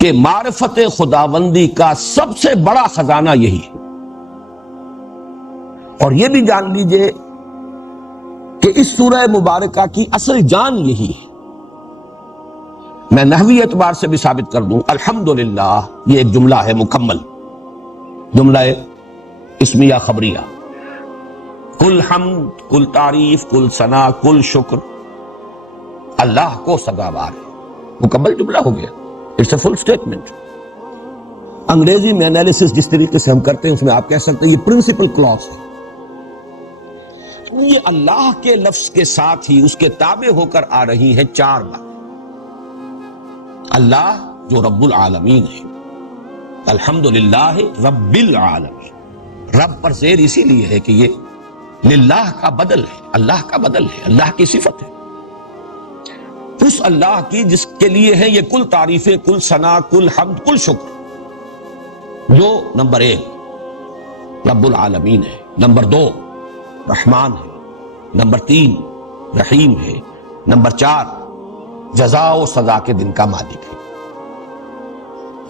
کہ معرفت خداوندی کا سب سے بڑا خزانہ یہی ہے. اور یہ بھی جان لیجئے کہ اس سورہ مبارکہ کی اصل جان یہی ہے. میں نحوی اعتبار سے بھی ثابت کر دوں، الحمدللہ یہ ایک جملہ ہے مکمل، جملہ اسمیہ خبریہ. کل حمد، کل تعریف، کل ثنا، کل شکر اللہ کو سزاوار ہے. مکمل جملہ ہو گیا، اٹس اے فل اسٹیٹمنٹ. انگریزی میں انالیسس جس طریقے سے ہم کرتے ہیں اس میں آپ کہہ سکتے ہیں یہ پرنسپل کلاس ہے. یہ اللہ کے لفظ کے ساتھ ہی اس کے تابع ہو کر آ رہی ہیں چار باتیں. اللہ جو رب العالمین ہے، الحمدللہ رب العالمین. رب پر زیر اسی لیے ہے کہ یہ للہ کا بدل ہے، اللہ کا بدل ہے، اللہ کی صفت ہے. اس اللہ کی جس کے لیے ہیں یہ کل تعریفیں، کل ثنا، کل حمد، کل شکر، جو نمبر 1 رب العالمین ہے، نمبر 2 رحمان ہے، نمبر 3 رحیم ہے، نمبر 4 جزا و سزا کے دن کا مالک ہے.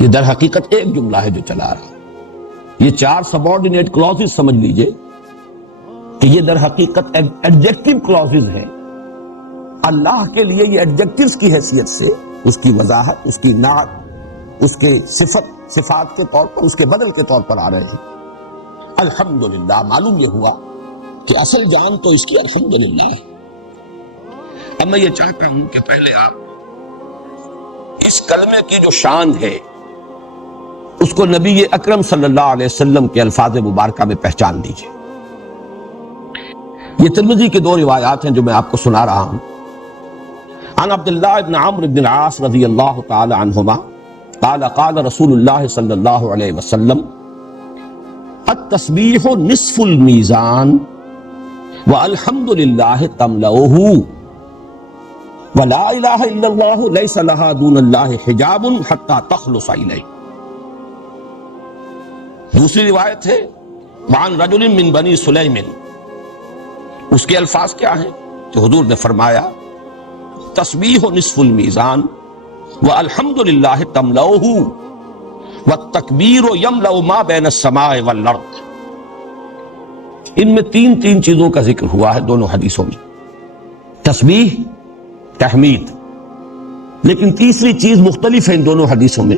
یہ در حقیقت ایک جملہ ہے جو چلا رہا ہے. یہ 4 سبارڈینیٹ کلازز سمجھ لیجئے کہ یہ در حقیقت ایڈجیکٹو کلازز ہیں. اللہ کے لیے یہ ایڈجیکٹوز کی حیثیت سے اس کی وضاحت، اس کی نعت، اس کے صفات کے طور پر، اس کے بدل کے طور پر آ رہے ہیں. الحمدللہ معلوم یہ ہوا کہ اصل جان تو اس کی الحمدللہ ہے. اب میں یہ چاہتا ہوں کہ پہلے آپ اس کلمے کی جو شان ہے اس کو نبی اکرم صلی اللہ علیہ وسلم کے الفاظ مبارکہ میں پہچان لیجئے. یہ ترمذی کی 2 روایات ہیں جو میں آپ کو سنا رہا ہوں. عن عبداللہ بن عمرو بن العاص رضی اللہ تعالی عنہما قال قال رسول اللہ صلی اللہ علیہ وسلم التسبیح نصف المیزان والحمد للہ تملؤہ ولا الہ الا اللہ لیس لہا دون اللہ حجاب حتی تخلص الیہ. دوسری روایت ہے وعن رجل من بنی سلیم، اس کے الفاظ کیا ہیں کہ حضور نے فرمایا تسبیح نصف المیزان والحمد للہ تملؤہ والتکبیر یملأ ما بین السماء والارض. ان میں 3 چیزوں کا ذکر ہوا ہے دونوں حدیثوں میں، تسبیح، تحمید. لیکن تیسری چیز مختلف ہے ان دونوں حدیثوں میں.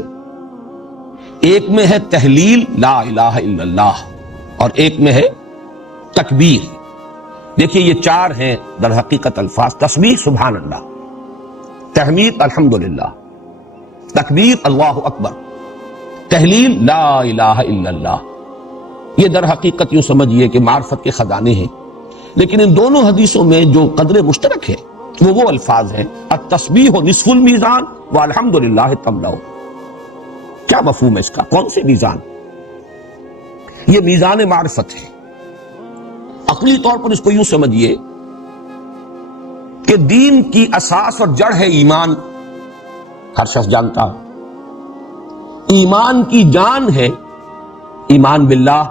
ایک میں ہے تحلیل لا الہ الا اللہ اور ایک میں ہے تکبیر. دیکھیے یہ 4 ہیں در حقیقت الفاظ. تسبیح سبحان اللہ، تحمید الحمدللہ، تکبیر اللہ اکبر، تحلیل لا الہ الا اللہ. یہ در حقیقت یوں سمجھیے کہ معرفت کے خزانے ہیں. لیکن ان دونوں حدیثوں میں جو قدر مشترک ہے وہ الفاظ ہیں التسبیح نصف المیزان والحمدللہ تملؤ. کیا مفہوم ہے اس کا؟ کون سی میزان؟ یہ میزان معرفت ہے. عقلی طور پر اس کو یوں سمجھیے کہ دین کی اساس اور جڑ ہے ایمان. ہر شخص جانتا ہے ایمان کی جان ہے ایمان باللہ،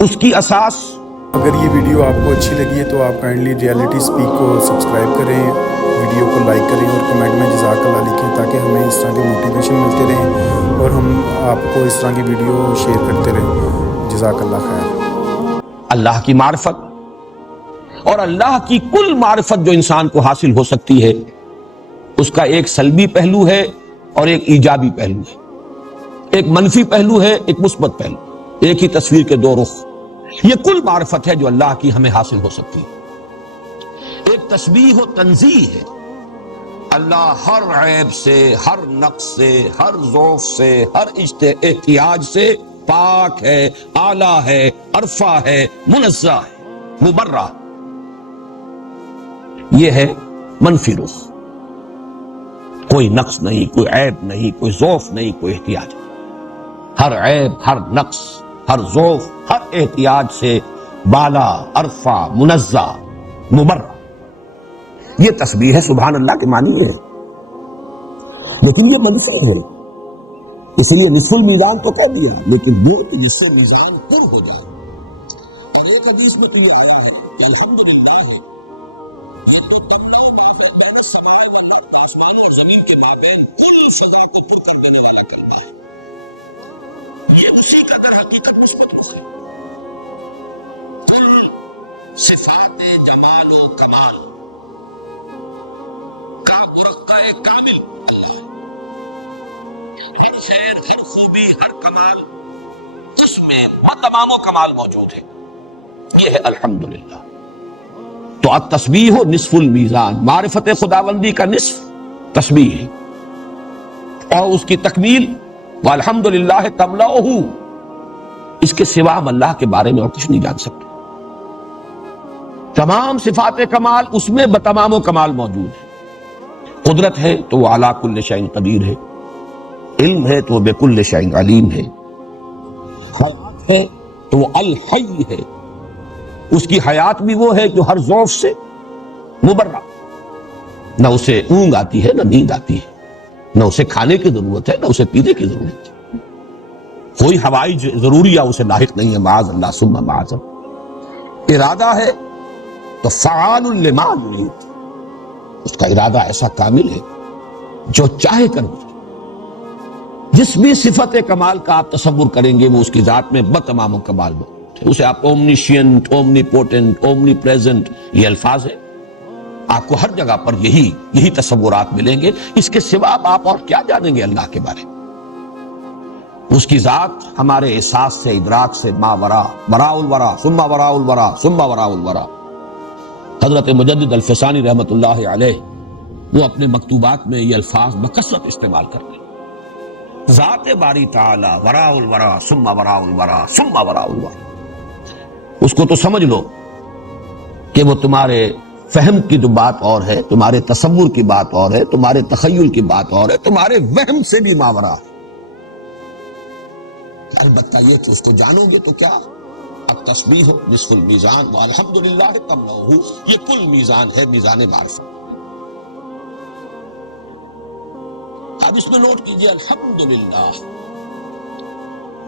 اس کی اساس. اگر یہ ویڈیو آپ کو اچھی لگی ہے تو آپ کائنڈلی ریئلٹی سپیک کو سبسکرائب کریں، ویڈیو کو لائک کریں اور کمنٹ میں جزاک اللہ لکھیں تاکہ ہمیں اس طرح کی موٹیویشن ملتے رہیں اور ہم آپ کو اس طرح کی ویڈیو شیئر کرتے رہیں. جزاک اللہ خیر. اللہ کی معرفت اور اللہ کی کل معرفت جو انسان کو حاصل ہو سکتی ہے اس کا ایک سلبی پہلو ہے اور ایک ایجابی پہلو ہے. ایک منفی پہلو ہے، ایک مثبت پہلو. ایک ہی تصویر کے 2 رخ. یہ کل معرفت ہے جو اللہ کی ہمیں حاصل ہو سکتی ہے. ایک تسبیح و تنزیہ ہے. اللہ ہر عیب سے، ہر نقص سے، ہر ضعف سے، ہر احتیاج سے پاک ہے، اعلیٰ ہے، عرفہ ہے، منزہ ہے، مبرہ. یہ ہے منفی رخ. کوئی نقص نہیں، کوئی عیب نہیں، کوئی ضعف نہیں، کوئی احتیاج نہیں. ہر عیب، ہر نقص، ہر ضعف، ہر احتیاج سے بالا، عرفہ، منزہ، مبرہ. یہ تسبیح ہے سبحان اللہ کے معنی ہے. لیکن یہ منفی ہے، اس لیے نصف المیزان تو کہہ دیا، لیکن وہ جس سے میزان پر ہو جائے. اور ایک حدیث میں تو یہ آیا ہے کہ الحمدللہ آسمان اور زمین کے مابین کل فعل کو مکر بنانے والا کلمہ ہے. یہ اسی کا در حقیقت مثبت رخ ہے. کل صفات جمال و کمال کا مرقع کامل اللہ ہے. ہر خیر، ہر خوبی، ہر کمال اس میں وہ تمام و کمال موجود ہے. یہ ہے الحمدللہ. تو التسبیح نصف المیزان، معرفت خداوندی کا نصف تسبیح ہے، اور اس کی تکمیل والحمدللہ تملأہ، اس کے سوا ہم اللہ کے بارے میں اور کچھ نہیں جان سکتے. تمام صفات کمال اس میں بتمام و کمال موجود ہے. قدرت ہے تو وہ علی کل شیء قدیر ہے، علم ہے تو وہ بکل شیء علیم ہے، حیات ہے تو وہ الحی ہے، اس کی حیات بھی وہ ہے جو ہر ضعف سے مبرہ، نہ اسے اونگ آتی ہے، نہ نیند آتی ہے، نہ اسے کھانے کی ضرورت ہے، نہ اسے پینے کی ضرورت ہے، کوئی ہوائی ضروریہ اسے لاحق نہیں ہے، معاذ اللہ ثم معاذ. ارادہ ہے تو فعال لما یرید، اس کا ارادہ ایسا کامل ہے جو چاہے کر دے. جس بھی صفت کمال کا آپ تصور کریں گے وہ اس کی ذات میں بتمام و کمال موجود ہے. اسے آپ اومنیشینٹ، اومنی پوٹنٹ، اومنی پریزنٹ، یہ الفاظ ہیں. آپ کو ہر جگہ پر یہی تصورات ملیں گے. اس کے سوا آپ اور کیا جانیں گے اللہ کے بارے میں؟ اس کی ذات ہمارے احساس سے، ادراک سے ما ورا، وراء الورا ثم وراء الورا ثم وراء الورا. حضرت مجدد الفسانی رحمۃ اللہ علیہ وہ اپنے مکتوبات میں یہ الفاظ بکثرت استعمال کرتے ہیں. ذات باری تعالی وراء الورا ثم وراء الورا ثم وراء الورا. اس کو تو سمجھ لو کہ وہ تمہارے فہم کی جو بات اور ہے، تمہارے تصور کی بات اور ہے، تمہارے تخیل کی بات اور ہے، تمہارے وہم سے بھی ماورا ہے. البتہ یہ کہ اس کو جانو گے تو کیا؟ اب تسبیح نصف المیزان والحمدللہ تملأہ، یہ کل میزان ہے، میزان معرفت. اب اس میں نوٹ کیجئے الحمدللہ،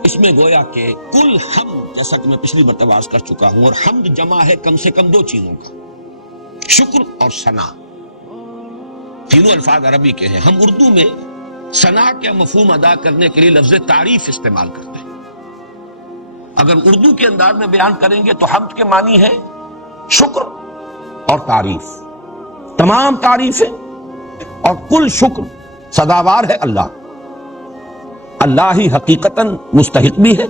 اس میں گویا کہ کل حمد، جیسا کہ میں پچھلی مرتبہ عرض کر چکا ہوں، اور حمد جمع ہے کم سے کم دو چیزوں کا، شکر اور ثنا. تینوں الفاظ عربی کے ہیں. ہم اردو میں ثنا کے مفہوم ادا کرنے کے لیے لفظ تعریف استعمال کرتے ہیں. اگر اردو کے انداز میں بیان کریں گے تو حمد کے معنی ہے شکر اور تعریف. تمام تعریفیں اور کل شکر سزاوار ہے اللہ. اللہ ہی حقیقتاً مستحق بھی ہے،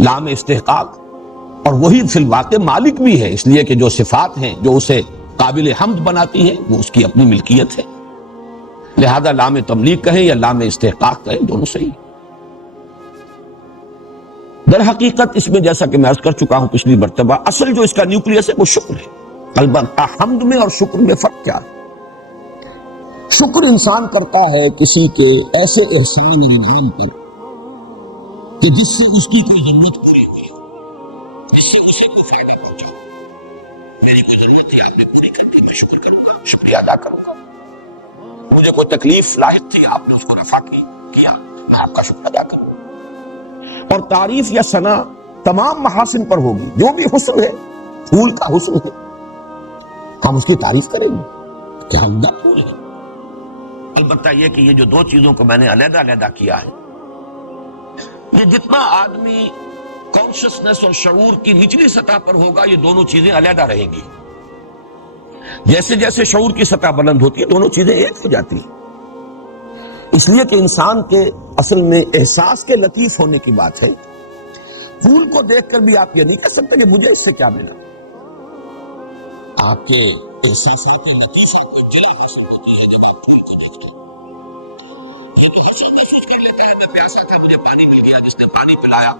لام استحقاق، اور وہی فی الواقع مالک بھی ہے، اس لیے کہ جو صفات ہیں جو اسے قابل حمد بناتی ہیں وہ اس کی اپنی ملکیت ہے. لہذا لام تملیک کہیں یا لام استحقاق کہیں، دونوں صحیح. در حقیقت اس میں جیسا کہ میں عرض کر چکا ہوں پچھلی مرتبہ، اصل جو اس کا نیوکلیس ہے وہ شکر ہے. البتہ حمد میں اور شکر میں فرق کیا ہے؟ شکر انسان کرتا ہے کسی کے ایسے احسان اور انعام پر کہ جس سے اس کی کوئی ضرورت پوری ہوئی، جس سے اسے کوئی فائدہ پہنچا. میری کوئی ضرورت تھی، آپ نے پوری کر دی، میں شکر کروں گا، شکریہ ادا کروں گا. مجھے کوئی تکلیف لاحق تھی، آپ نے اس کو رفع کیا، میں آپ کا شکر ادا کروں گا. اور تعریف یا ثنا تمام محاسن پر ہوگی. جو بھی حسن ہے، پھول کا حسن ہے، ہم اس کی تعریف کریں گے، کیا عمدہ پھول ہے. البتہ یہ کہ یہ جو دو چیزوں کو میں نے علیحدہ علیحدہ کیا ہے، یہ جتنا آدمی کانشسنس اور شعور کی نچلی سطح پر ہوگا یہ دونوں چیزیں علیحدہ رہیں گی. جیسے جیسے شعور کی سطح بلند ہوتی ہے دونوں چیزیں ایک ہو جاتی ہیں. اس لیے کہ انسان کے اصل میں احساس کے لطیف ہونے کی بات ہے. پھول کو دیکھ کر بھی آپ یہ نہیں کہہ سکتے کہ مجھے اس سے کیا ملا. آپ کے احساسات لطیفہ کو اطلاع حاصل ہوتی ہے جب آپ پھول کو دیکھتے ہیں. یہ تو ہر محسوس کر لیتا ہے میں پیاسا تھا، مجھے پانی مل گیا، جس نے پانی پلایا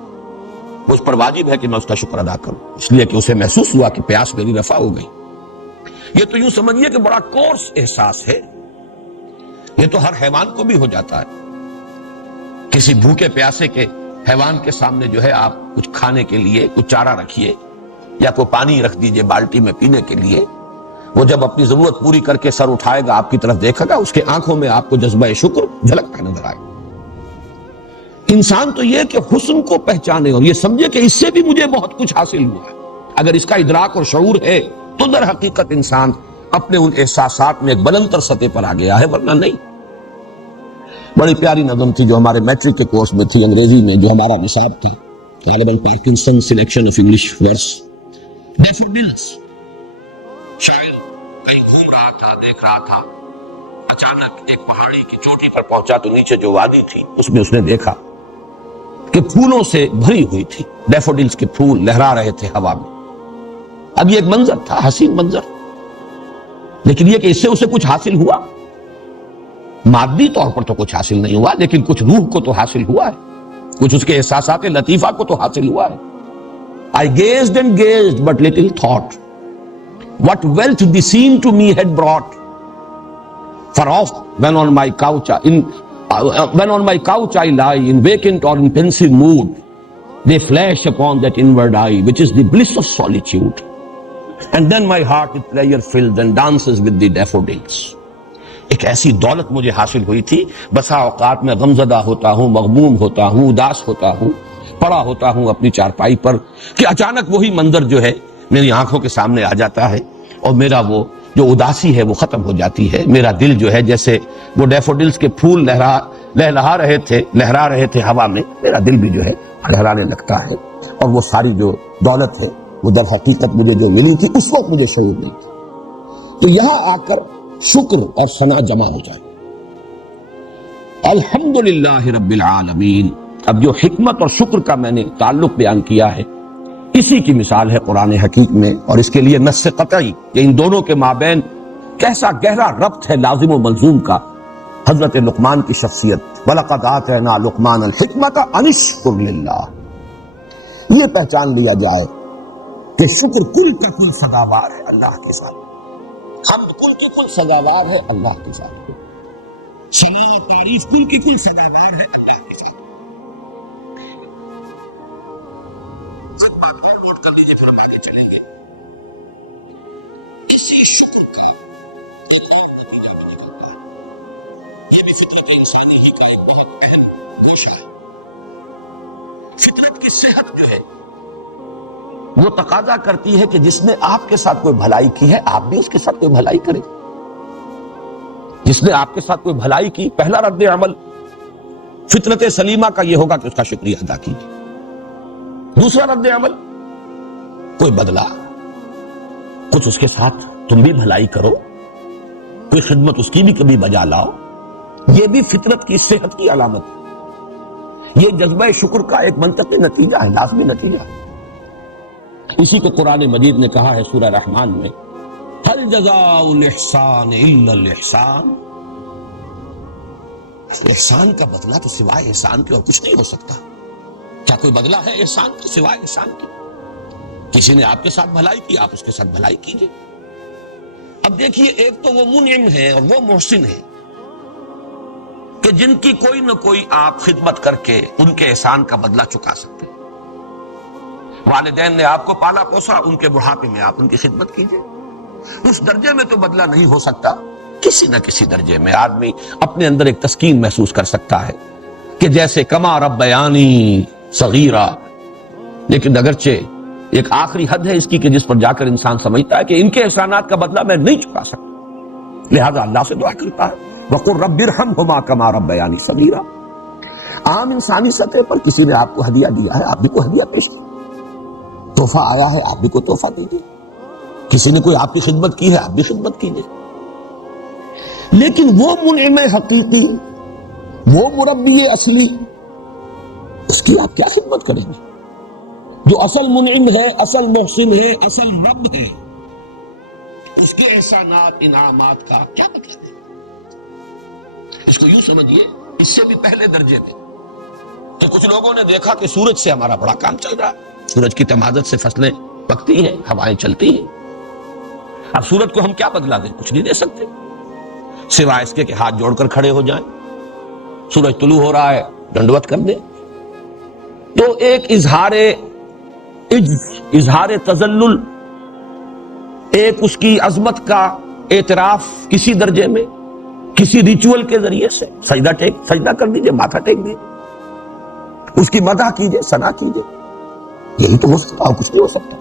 مجھ پر واجب ہے کہ میں اس کا شکر ادا کروں، اس لیے کہ اسے محسوس ہوا کہ پیاس میری رفع ہو گئی. یہ تو یوں سمجھیے کہ بڑا کورس احساس ہے. یہ تو ہر حیوان کو بھی ہو جاتا ہے. کسی بھوکے پیاسے کے حیوان کے سامنے جو ہے آپ کچھ کھانے کے لیے کچھ چارہ رکھیے یا کوئی پانی رکھ دیجئے بالٹی میں پینے کے لیے، وہ جب اپنی ضرورت پوری کر کے سر اٹھائے گا آپ کی طرف دیکھے گا، اس کے آنکھوں میں آپ کو جذبہ شکر جھلکتا نظر آئے گا. انسان تو یہ کہ حسن کو پہچانے اور یہ سمجھے کہ اس سے بھی مجھے بہت کچھ حاصل ہوا ہے. اگر اس کا ادراک اور شعور ہے تو در حقیقت انسان اپنے ان احساسات میں ایک بلندتر سطح پر آ گیا ہے، ورنہ نہیں. بڑی پیاری نظم تھی جو ہمارے میٹرک کے کورس میں تھی انگریزی میں، جو ہمارا نصاب تھا، غالباً پارکنسن سلیکشن آف انگلش ورس. ڈیفوڈلز. شاعر کہیں گھوم رہا تھا، دیکھ رہا تھا، اچانک ایک پہاڑی کی چوٹی پر پہنچا تو نیچے جو وادی تھی اس نے دیکھا کہ پھولوں سے بھری ہوئی تھی. ڈیفوڈلز کے پھول لہرا رہے تھے ہوا میں. اب یہ ایک منظر تھا، حسین منظر، لیکن یہ کہ اس سے اسے کچھ حاصل ہوا؟ مادی طور پر تو کچھ حاصل نہیں ہوا، لیکن کچھ روح کو تو حاصل ہوا ہے، کچھ اس کے احساسات لطیفہ کو تو حاصل ہوا ہے. I gazed and gazed, but little thought what wealth the scene to me had brought. For oft when on my couch I lie in vacant or in pensive mood, they flash upon that inward eye, which is the bliss of solitude. And then my heart with pleasure fills and dances with the daffodils. ایک ایسی دولت مجھے حاصل ہوئی تھی، بسا اوقات میں غمزدہ ہوتا ہوں، مغموم ہوتا ہوں، اداس ہوتا ہوں، پڑا ہوتا ہوں اپنی چارپائی پر، کہ اچانک وہی منظر جو ہے میری آنکھوں کے سامنے آ جاتا ہے، اور میرا وہ جو اداسی ہے وہ ختم ہو جاتی ہے. میرا دل جو ہے جیسے وہ ڈیفوڈلز کے پھول لہرا رہے تھے ہوا میں، میرا دل بھی جو ہے لہرانے لگتا ہے. اور وہ ساری جو دولت ہے وہ در حقیقت مجھے جو ملی تھی اس وقت مجھے شعور نہیں تھا. تو یہاں آ کر شکر اور ثنا جمع ہو جائے. الحمدللہ رب العالمین. اب جو حکمت اور شکر کا میں نے تعلق بیان کیا ہے، اسی کی مثال ہے قرآن حکیم میں، اور اس کے لیے نص قطعی کہ ان دونوں کے مابین کیسا گہرا ربط ہے لازم و ملزوم کا. حضرت لقمان کی شخصیت، وَلَقَدْ آتَيْنَا لُقْمَانَ الْحِكْمَةَ أَنِ اشْكُرْ لِلَّهِ. یہ پہچان لیا جائے کہ شکر کل کا کل سزاوار ہے اللہ کے ساتھ، حمد کل کی کل سزاوار ہے اللہ کے ساتھ، ثنا و تعریف کل کی کل سزاوار ہے اللہ کے ساتھ. ایک بات اور نوٹ کر لیجیے، پھر ہم آگے چلیں گے. اسی شکر کا ایک اور نتیجہ بھی نکلتا ہے. یہ بھی فطرت انسانی ہی کا ایک بہت اہم گوشہ ہے. فطرت کی صحت جو ہے وہ تقاضا کرتی ہے کہ جس نے آپ کے ساتھ کوئی بھلائی کی ہے آپ بھی اس کے ساتھ کوئی بھلائی کریں. جس نے آپ کے ساتھ کوئی بھلائی کی، پہلا رد عمل فطرت سلیمہ کا یہ ہوگا کہ اس کا شکریہ ادا کیجیے. دوسرا رد عمل، کوئی بدلہ، کچھ اس کے ساتھ تم بھی بھلائی کرو، کوئی خدمت اس کی بھی کبھی بجا لاؤ. یہ بھی فطرت کی صحت کی علامت ہے. یہ جذبہ شکر کا ایک منطقی نتیجہ ہے، لازمی نتیجہ ہے. اسی کو قرآن مجید نے کہا ہے سورہ رحمان میں، هل جزاء الاحسان الا الاحسان. احسان کا بدلہ تو سوائے احسان کے اور کچھ نہیں ہو سکتا. کیا کوئی بدلہ ہے احسان کے سوائے احسان کے؟ کسی نے آپ کے ساتھ بھلائی کی، آپ اس کے ساتھ بھلائی کیجئے. اب دیکھیے، ایک تو وہ منعم ہے اور وہ محسن ہے کہ جن کی کوئی نہ کوئی آپ خدمت کر کے ان کے احسان کا بدلہ چکا سکتے ہیں. والدین نے آپ کو پالا پوسا، ان کے بڑھاپے میں آپ ان کی خدمت کیجئے. اس درجے میں تو بدلہ نہیں ہو سکتا، کسی نہ کسی درجے میں آدمی اپنے اندر ایک تسکین محسوس کر سکتا ہے کہ جیسے کما ربیانی صغیرہ. لیکن اگرچہ ایک آخری حد ہے اس کی کہ جس پر جا کر انسان سمجھتا ہے کہ ان کے احسانات کا بدلہ میں نہیں چکا سکتا، لہذا اللہ سے دعا کرتا ہے وَقُلْ رَبِّ ارْحَمْهُمَا كَمَا رَبَّيَانِي صَغِيرًا. عام انسانی سطح پر کسی نے آپ کو ہدیہ دیا ہے، آپ بھی کوئی ہدیہ پیش کیجیے. تحفہ آیا ہے، آپ بھی کوئی تحفہ دیجیے. کسی نے کوئی آپ کی خدمت کی ہے، آپ بھی خدمت کیجیے. لیکن وہ منعم حقیقی، وہ مربی اصلی، اس کی آپ کیا خدمت کریں گے؟ جو اصل منعم ہے، اصل محسن ہے، اصل رب ہے، اس کے احسانات انعامات کا کیا مطلب ہے؟ اس کو یوں سمجھیے، اس سے بھی پہلے درجے میں کہ کچھ لوگوں نے دیکھا کہ سورج سے ہمارا بڑا کام چل رہا ہے، سورج کی تمادت سے فصلیں پکتی ہیں، ہوائیں چلتی ہیں. اب سورج کو ہم کیا بدلا دیں؟ کچھ نہیں دے سکتے سوائے اس کے کہ ہاتھ جوڑ کر کھڑے ہو جائیں. سورج طلوع ہو رہا ہے، ڈنڈوت کر دیں. تو ایک اظہار تذلل، ایک اس کی عظمت کا اعتراف کسی درجے میں، کسی ریچول کے ذریعے سے سجدہ کر دیجئے، ماتھا ٹیک دیجئے، اس کی مدح کیجئے، ثنا کیجئے. یہی تو ہو سکتا اور کچھ نہیں ہو سکتا.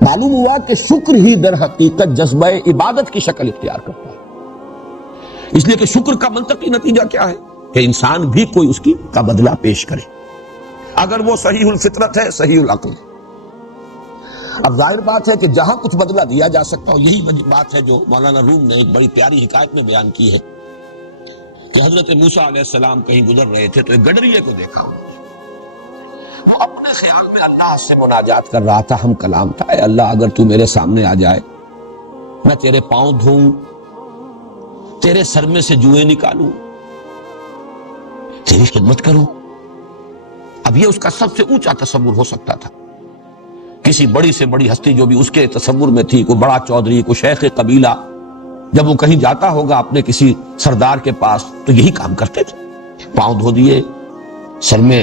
معلوم ہوا کہ شکر ہی در حقیقت جذبہ عبادت کی شکل اختیار کرتا ہے. اس لیے کہ شکر کا منطقی نتیجہ کیا ہے کہ انسان بھی کوئی اس کا بدلہ پیش کرے، اگر وہ صحیح الفطرت ہے، صحیح العقل ہے۔ اب ظاہر بات ہے کہ جہاں کچھ بدلہ دیا جا سکتا ہو، یہی بات ہے جو مولانا روم نے ایک بڑی پیاری حکایت میں بیان کی ہے کہ حضرت موسیٰ علیہ السلام کہیں گزر رہے تھے تو ایک گڈریے کو دیکھا وہ اپنے خیال میں اللہ سے مناجات کر رہا تھا، ہم کلام تھا، اے اللہ اگر تو میرے سامنے آ جائے، میں تیرے پاؤں دھوں، تیرے سر میں سے جوئیں نکالوں، تیری خدمت کروں۔ اب یہ اس کا سب سے اونچا تصور ہو سکتا تھا۔ کسی بڑی سے بڑی ہستی جو بھی اس کے تصور میں تھی، کوئی بڑا چودھری، کوئی شیخ قبیلہ، جب وہ کہیں جاتا ہوگا اپنے کسی سردار کے پاس تو یہی کام کرتے تھے، پاؤں دھو دیے، سر میں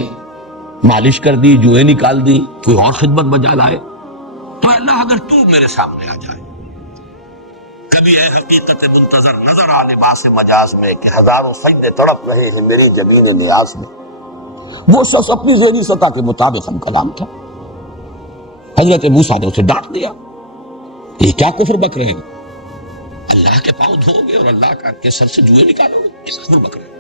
مالش کر دی، جوئیں نکال دی، کوئی اور خدمت بجا لائے۔ تو اللہ اگر تو میرے سامنے آ جائے، کبھی اے حقیقت منتظر نظر آ لباس مجاز میں کہ ہزاروں سجدے تڑپ رہے ہیں میری جبین نیاز میں، وہ شخص اپنی ذہنی سطح کے مطابق ہم کلام تھا۔ حضرت موسیٰ نے اسے ڈانٹ دیا، یہ کیا کفر بک رہے ہیں، اللہ کے پاؤں دھو گے اور اللہ کے سر سے جوئیں نکالو گے، یہ کفر بک رہے ہیں۔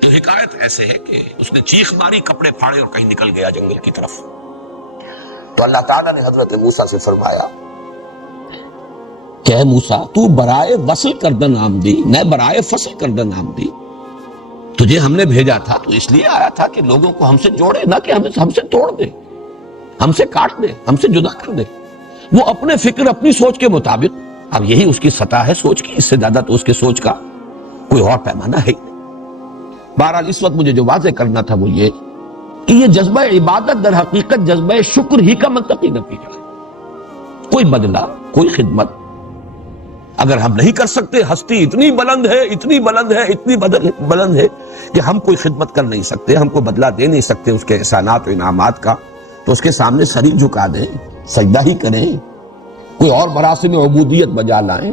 تو حکایت ایسے ہے کہ اس نے چیخ ماری، کپڑے پھاڑے اور کہیں نکل گیا جنگل کی طرف۔ تو اللہ تعالیٰ نے حضرت موسیٰ سے فرمایا کہ اے موسیٰ تو برائے وصل کردن آمدی، میں برائے فصل کردن آمدی، تجھے ہم نے بھیجا تھا تو اس لیے آیا تھا کہ لوگوں کو ہم سے جوڑے، نہ کہ ہم سے توڑ دے، ہم سے کاٹ دے، ہم سے جدا کر دے۔ وہ اپنے فکر، اپنی سوچ کے مطابق، اب یہی اس کی سطح ہے سوچ کی، اس سے زیادہ تو اس کے سوچ کا کوئی اور پیمانہ ہے ہی نہیں۔ بہرحال اس وقت مجھے جو واضح کرنا تھا وہ یہ کہ یہ جذبہ عبادت در حقیقت جذبہ شکر ہی کا منطقی نتیجہ ہے۔ کوئی بدلہ، کوئی خدمت اگر ہم نہیں کر سکتے، ہستی اتنی بلند ہے، اتنی بلند ہے، اتنی بلند ہے کہ ہم کوئی خدمت کر نہیں سکتے، ہم کو بدلہ دے نہیں سکتے اس کے احسانات و انعامات کا، تو اس کے سامنے سر ہی جھکا دیں، سجدہ ہی کریں، کوئی اور مراسم عبودیت بجا لائیں،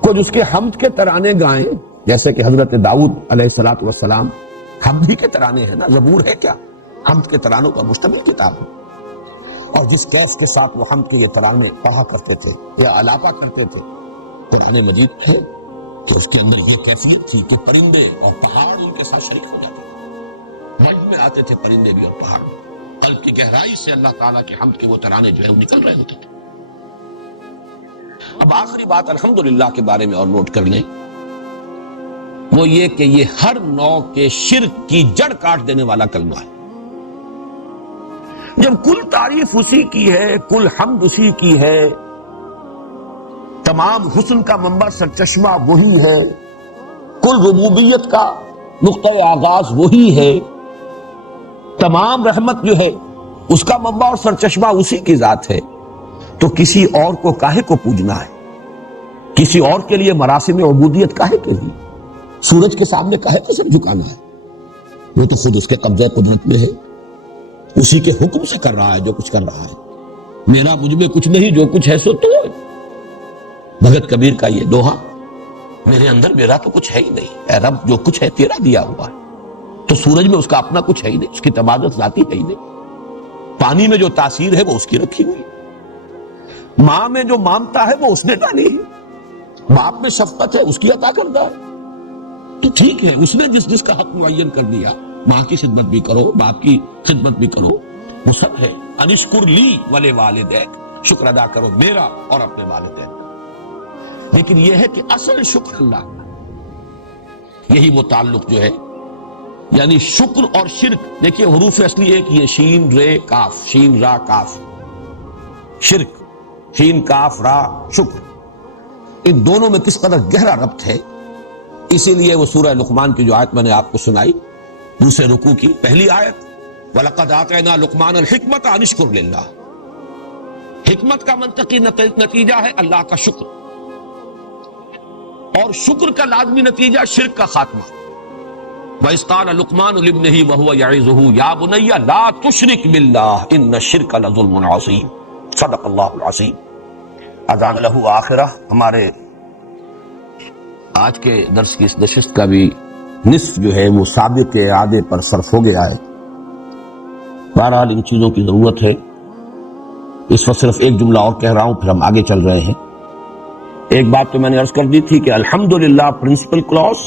کوئی اس کے حمد کے ترانے گائیں، جیسے کہ حضرت داؤد علیہ السلام حمد ہی کے ترانے ہیں نا، زبور ہے کیا، حمد کے ترانوں پر مشتمل کتاب ہے، اور جس کیف کے ساتھ وہ حمد کے یہ ترانے پڑھا کرتے تھے یا علاقہ کرتے تھے، قرآن مجید ہے کہ اس کے اندر یہ کیفیت تھی کہ پرندے اور پہاڑ ان کے ساتھ شریک ہو جاتے، رنگ میں آتے تھے پرندے بھی اور پہاڑ بھی، قلب کی گہرائی سے اللہ تعالیٰ کے حمد کے وہ ترانے جو ہے وہ نکل رہے ہوتے تھے۔ اب آخری بات الحمدللہ کے بارے میں اور نوٹ کر لیں، وہ یہ کہ یہ ہر نوع کے شرک کی جڑ کاٹ دینے والا کلمہ ہے۔ جب کل تعریف اسی کی ہے، کل حمد اسی کی ہے، تمام حسن کا منبع سرچشمہ وہی ہے، کل ربوبیت کا نقطۂ آغاز وہی ہے، تمام رحمت جو ہے اس کا منبع اور سرچشمہ اسی کی ذات ہے، تو کسی اور کو کاہے کو پوجنا ہے، کسی اور کے لیے مراسم عبودیت کاہے کے لیے، سورج کے سامنے کاہے کو سر جھکانا ہے، وہ تو خود اس کے قبضہ قدرت میں ہے، اسی کے حکم سے کر رہا ہے جو کچھ کر رہا ہے۔ میرا مجھ میں کچھ نہیں، جو کچھ ہے سو تو بھگت کبیر کا یہ دوہا، میرے اندر میرا تو کچھ ہے ہی نہیں، اے رب جو کچھ ہے تیرا دیا ہوا ہے، تو سورج میں اس کا اپنا کچھ ہے ہی نہیں، اس کی تبادت ذاتی ہے ہی نہیں، پانی میں جو تاثیر ہے وہ اس کی رکھی ہوئی، ماں میں جو مامتا ہے وہ اس نے ڈالی ہے، باپ میں شفقت ہے اس کی عطا کردہ ہے، تو ٹھیک ہے اس نے جس کا حق معین کر دیا، ماں کی خدمت بھی کرو، باپ کی خدمت بھی کرو، وہ سب ہے، انشکر لی ولے والدیک، شکر ادا کرو میرا اور اپنے والدین کا۔ لیکن یہ ہے کہ اصل شکر اللہ کا، یہی وہ تعلق جو ہے، یعنی شکر اور شرک، دیکھیے حروف اصلی ایک یہ شین رے کاف، شین را کاف، شرک، شین کاف را شکر، ان دونوں میں کس قدر گہرا ربط ہے، اسی لیے وہ سورہ لقمان کی جو آیت میں نے آپ کو سنائی دوسرے رکوع کی پہلی آیت، وَلَقَدْ آتَيْنَا لُقْمَانَ الْحِكْمَةَ أَنِ اشْكُرْ لِلَّهِ، حکمت کا منطقی نتیجہ ہے اللہ کا شکر، اور شکر کا لازمی نتیجہ شرک کا خاتمہ۔ وَإِذْ قَالَ لُقْمَانُ لِابْنِهِ وَهُوَ يَعِظُهُ يَا بُنَيَّ لَا تُشْرِكْ بِاللَّهِ إِنَّ الشِّرْكَ لَظُلْمٌ عَظِيمٌ، صدق اللہ العظیم۔ اذان لہو آخرہ، ہمارے آج کے درس کی اس نشست کا بھی نصف جو ہے وہ سابق اعادے پر صرف ہو گیا ہے۔ بہرحال ان چیزوں کی ضرورت ہے، اس وقت صرف ایک جملہ اور کہہ رہا ہوں پھر ہم آگے چل رہے ہیں۔ ایک بات تو میں نے عرض کر دی تھی کہ الحمدللہ پرنسپل کلاس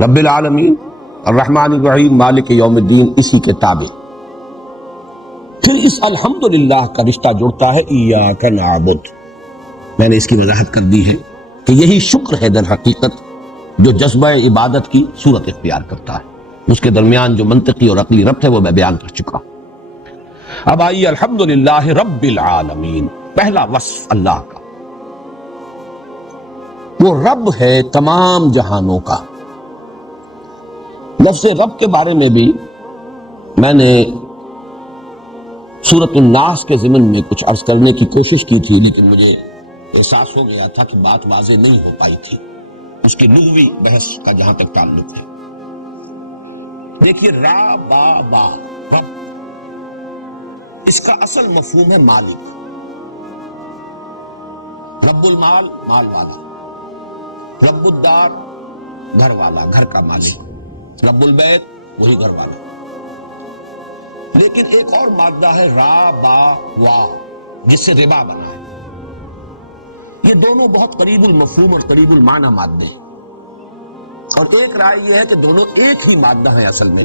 رب العالمین الرحمن الرحیم مالک یوم الدین اسی کے تابع. پھر اس الحمدللہ کا رشتہ جڑتا ہے ایاک نعبد. میں نے اس کی وضاحت کر دی ہے کہ یہی شکر ہے در حقیقت جو جذبہ عبادت کی صورت اختیار کرتا ہے. اس کے درمیان جو منطقی اور عقلی ربط ہے وہ میں بیان کر چکا ہوں. اب آئیے الحمدللہ رب العالمین. پہلا وصف اللہ کا، وہ رب ہے تمام جہانوں کا. لفظ رب کے بارے میں بھی میں نے سورۃ الناس کے ضمن میں کچھ عرض کرنے کی کوشش کی تھی، لیکن مجھے احساس ہو گیا تھا کہ بات واضح نہیں ہو پائی تھی اس کی لغوی بحث کا جہاں تک تعلق ہے. دیکھیے را با با رب، اس کا اصل مفہوم ہے مالک. رب المال مال والا، رب الدار گھر والا، گھر کا مالک، رب البیت وہی گھر والا. لیکن ایک اور مادہ ہے را با وا جس سے ربا بنا ہے. یہ دونوں بہت قریب المفہوم اور قریب المعنی مادے ہیں، اور ایک رائے یہ ہے کہ دونوں ایک ہی مادہ ہے اصل میں،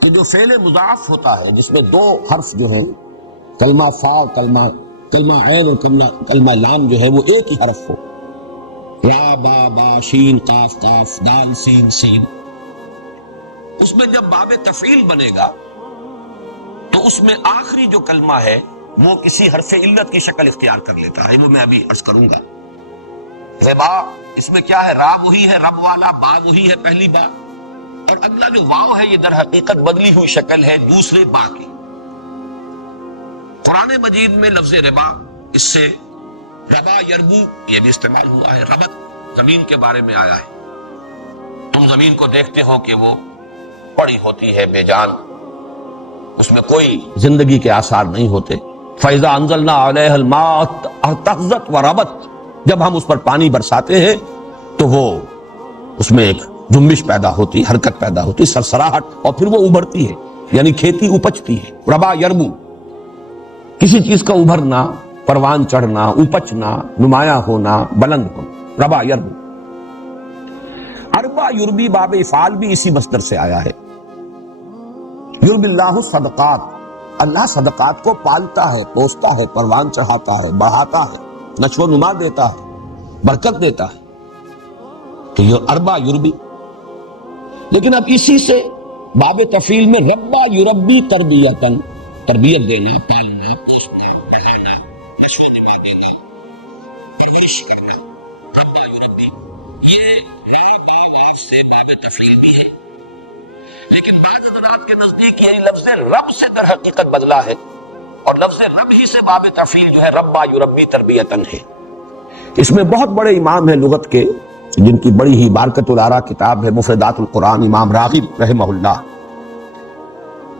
کہ جو فعل مضاف ہوتا ہے جس میں دو حرف جو ہیں کلمہ فا، کلمہ عین اور کلمہ لام جو ہے وہ ایک ہی حرف ہو، را با با شین قاف قاف دال سین سین. اس میں جب باب تفعیل بنے گا تو اس میں آخری جو کلمہ ہے وہ کسی حرف علت کی شکل اختیار کر لیتا ہے. وہ میں ابھی عرض کروں گا. ربا اس میں کیا ہے؟ را وہی ہے رب والا، با وہی ہے پہلی با، اور اگلا جو واو ہے یہ در حقیقت بدلی ہوئی شکل ہے دوسرے با کی. قرآن مجید میں لفظ ربا، اس سے ربا یربو یہ بھی استعمال ہوا ہے. ربط زمین کے بارے میں آیا ہے. تم زمین کو دیکھتے ہو کہ وہ پڑی ہوتی ہے بے جان، اس میں کوئی زندگی کے آثار نہیں ہوتے. فَإِذَا أَنزَلْنَا عَلَيْهَا الْمَاءَ اهْتَزَّتْ وَرَبَتْ، جب ہم اس پر پانی برساتے ہیں تو وہ اس میں ایک جنبش پیدا ہوتی، حرکت پیدا ہوتی، سرسراہٹ، اور پھر وہ ابھرتی ہے، یعنی کھیتی اپجتی ہے. ربا یربو، کسی چیز کا ابھرنا، پروان چڑھنا، اپچنا، نمایاں ہونا، بلند ہونا، ربا یربو. اربا یربی باب افعال بھی اسی مصدر سے آیا ہے. یرب اللہ صدقات، اللہ صدقات کو پالتا ہے، پوستا ہے، پروان چڑھاتا ہے، بڑھاتا ہے، نشو و نما دیتا ہے، برکت دیتا ہے. تو یہ اربا یربی. لیکن اب اسی سے باب تفعیل میں ربا یربی تربیتاً، تربیت دینا، پالنا، پوسنا، بڑھانا، نشو و نما دینا، پرورش کرنا، ربا یربی. یہ ربا واف سے باب تفعیل بھی ہے، لیکن بعض حضرات کے نزدیک یہ لفظ رب سے در حقیقت بدلا ہے، اور لفظ رب ہی سے باب تفعیل جو ہے ربا یربی تربیتاً ہے. اس میں بہت بڑے امام ہیں لغت کے، جن کی بڑی ہی بارکۃ الآراء کتاب ہے مفردات القرآن، امام راغب رحمہ اللہ.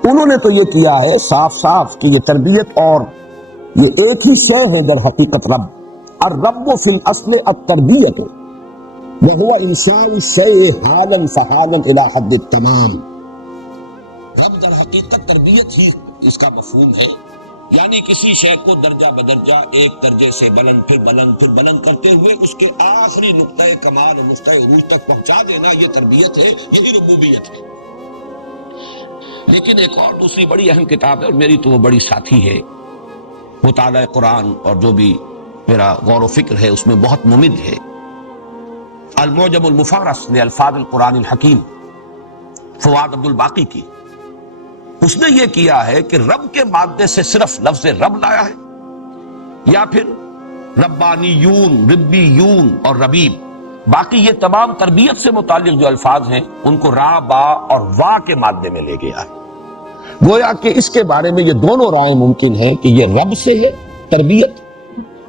انہوں نے تو یہ کیا ہے صاف صاف کہ یہ تربیت اور یہ ایک ہی شے ہے در حقیقت رب. الرب فی الاصل التربیت وہو انشاء الشیء حالا فحالا الی حد التمام. رب در حقیقت تربیت ہی اس کا مفہوم ہے، یعنی کسی شے کو درجہ بدرجہ ایک درجے سے بلند پھر بلند پھر بلند کرتے ہوئے اس کے آخری نقطۂ کمال اور نقطۂ عروج تک پہنچا دینا، یہ تربیت ہے، یہی ربوبیت ہے. لیکن ایک اور دوسری بڑی اہم کتاب ہے، اور میری تو وہ بڑی ساتھی ہے، مطالعہ قرآن اور جو بھی میرا غور و فکر ہے اس میں بہت ممد ہے، المعجم المفارس لالفاظ القرآن الحکیم، فواد عبد الباقی کی. اس نے یہ کیا ہے کہ رب کے مادے سے صرف لفظ رب لایا ہے، یا پھر ربانیون، ربیون اور ربیب، باقی یہ تمام تربیت سے متعلق جو الفاظ ہیں ان کو را با اور وا کے مادے میں لے گیا ہے. گویا کہ اس کے بارے میں یہ دونوں رائے ممکن ہیں کہ یہ رب سے ہے تربیت،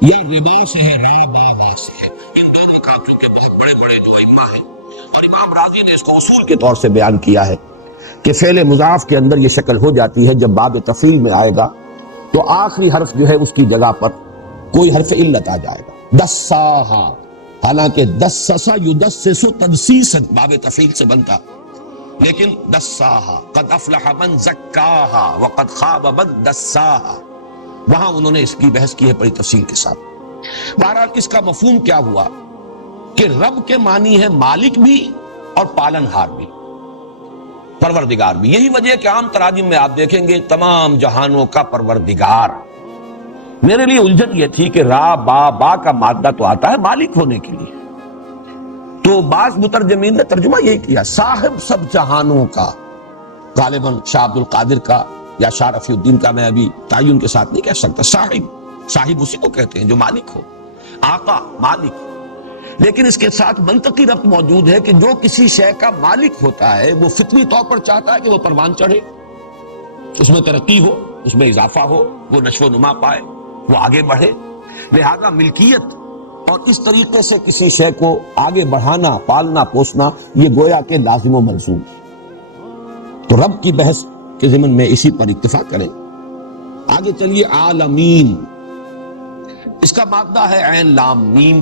یا ربا سے ہے، را با وا سے ہے. ان دونوں کا کیونکہ بہت بڑے بڑے جو ائمہ ہیں، اور امام راضی نے اس کو اصول کے طور سے بیان کیا ہے کہ فعل مضاف کے اندر یہ شکل ہو جاتی ہے جب باب تفعیل میں آئے گا تو آخری حرف جو ہے اس کی جگہ پر کوئی حرف علت آ جائے گا. دساہا، حالانکہ دسسا یدسس تدسیسا باب تفعیل سے بنتا، لیکن دساہا، قد افلح من زکاہا وقد خواب من دساہا، وہاں انہوں نے اس کی بحث کی ہے بڑی تفصیل کے ساتھ. بہرحال اس کا مفہوم کیا ہوا کہ رب کے معنی ہے مالک بھی اور پالنہار بھی، پروردگار بھی۔ یہی وجہ ہے کہ عام تراجم میں آپ دیکھیں گے تمام جہانوں کا پروردگار۔ میرے لیے الجھن یہ تھی کہ را با کا مادہ تو آتا ہے مالک ہونے کے لیے، تو بعض مترجمین نے ترجمہ یہی کیا صاحب سب جہانوں کا، غالباً شاہ عبد القادر کا یا شاہ رفیع الدین کا میں ابھی تعین کے ساتھ نہیں کہہ سکتا، صاحب اسی کو کہتے ہیں جو مالک ہو، آقا مالک۔ لیکن اس کے ساتھ منطقی ربط موجود ہے کہ جو کسی شے کا مالک ہوتا ہے وہ فطری طور پر چاہتا ہے کہ وہ پروان چڑھے، اس میں ترقی ہو، اس میں اضافہ ہو، وہ نشو و نما پائے، وہ آگے بڑھے۔ لہذا ملکیت اور اس طریقے سے کسی شے کو آگے بڑھانا، پالنا پوسنا، یہ گویا کہ لازم و ملزوم۔ تو رب کی بحث کے ضمن میں اسی پر اتفاق کریں۔ آگے چلیے، عالمین، اس کا مادہ ہے عین لام میم،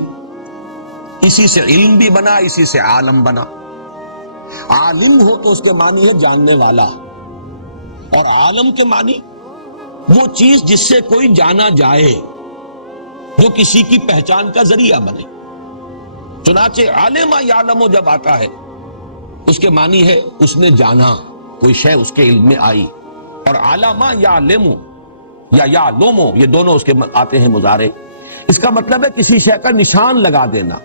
اسی سے علم بھی بنا، اسی سے عالم بنا۔ عالم ہو تو اس کے معنی ہے جاننے والا، اور عالم کے معنی وہ چیز جس سے کوئی جانا جائے، جو کسی کی پہچان کا ذریعہ بنے۔ چنانچہ عالم یعلم جب آتا ہے اس کے معنی ہے اس نے جانا، کوئی شے اس کے علم میں آئی، اور علم یعلم یا یعلم یہ دونوں اس کے آتے ہیں مضارع۔ اس کا مطلب ہے کسی شے کا نشان لگا دینا،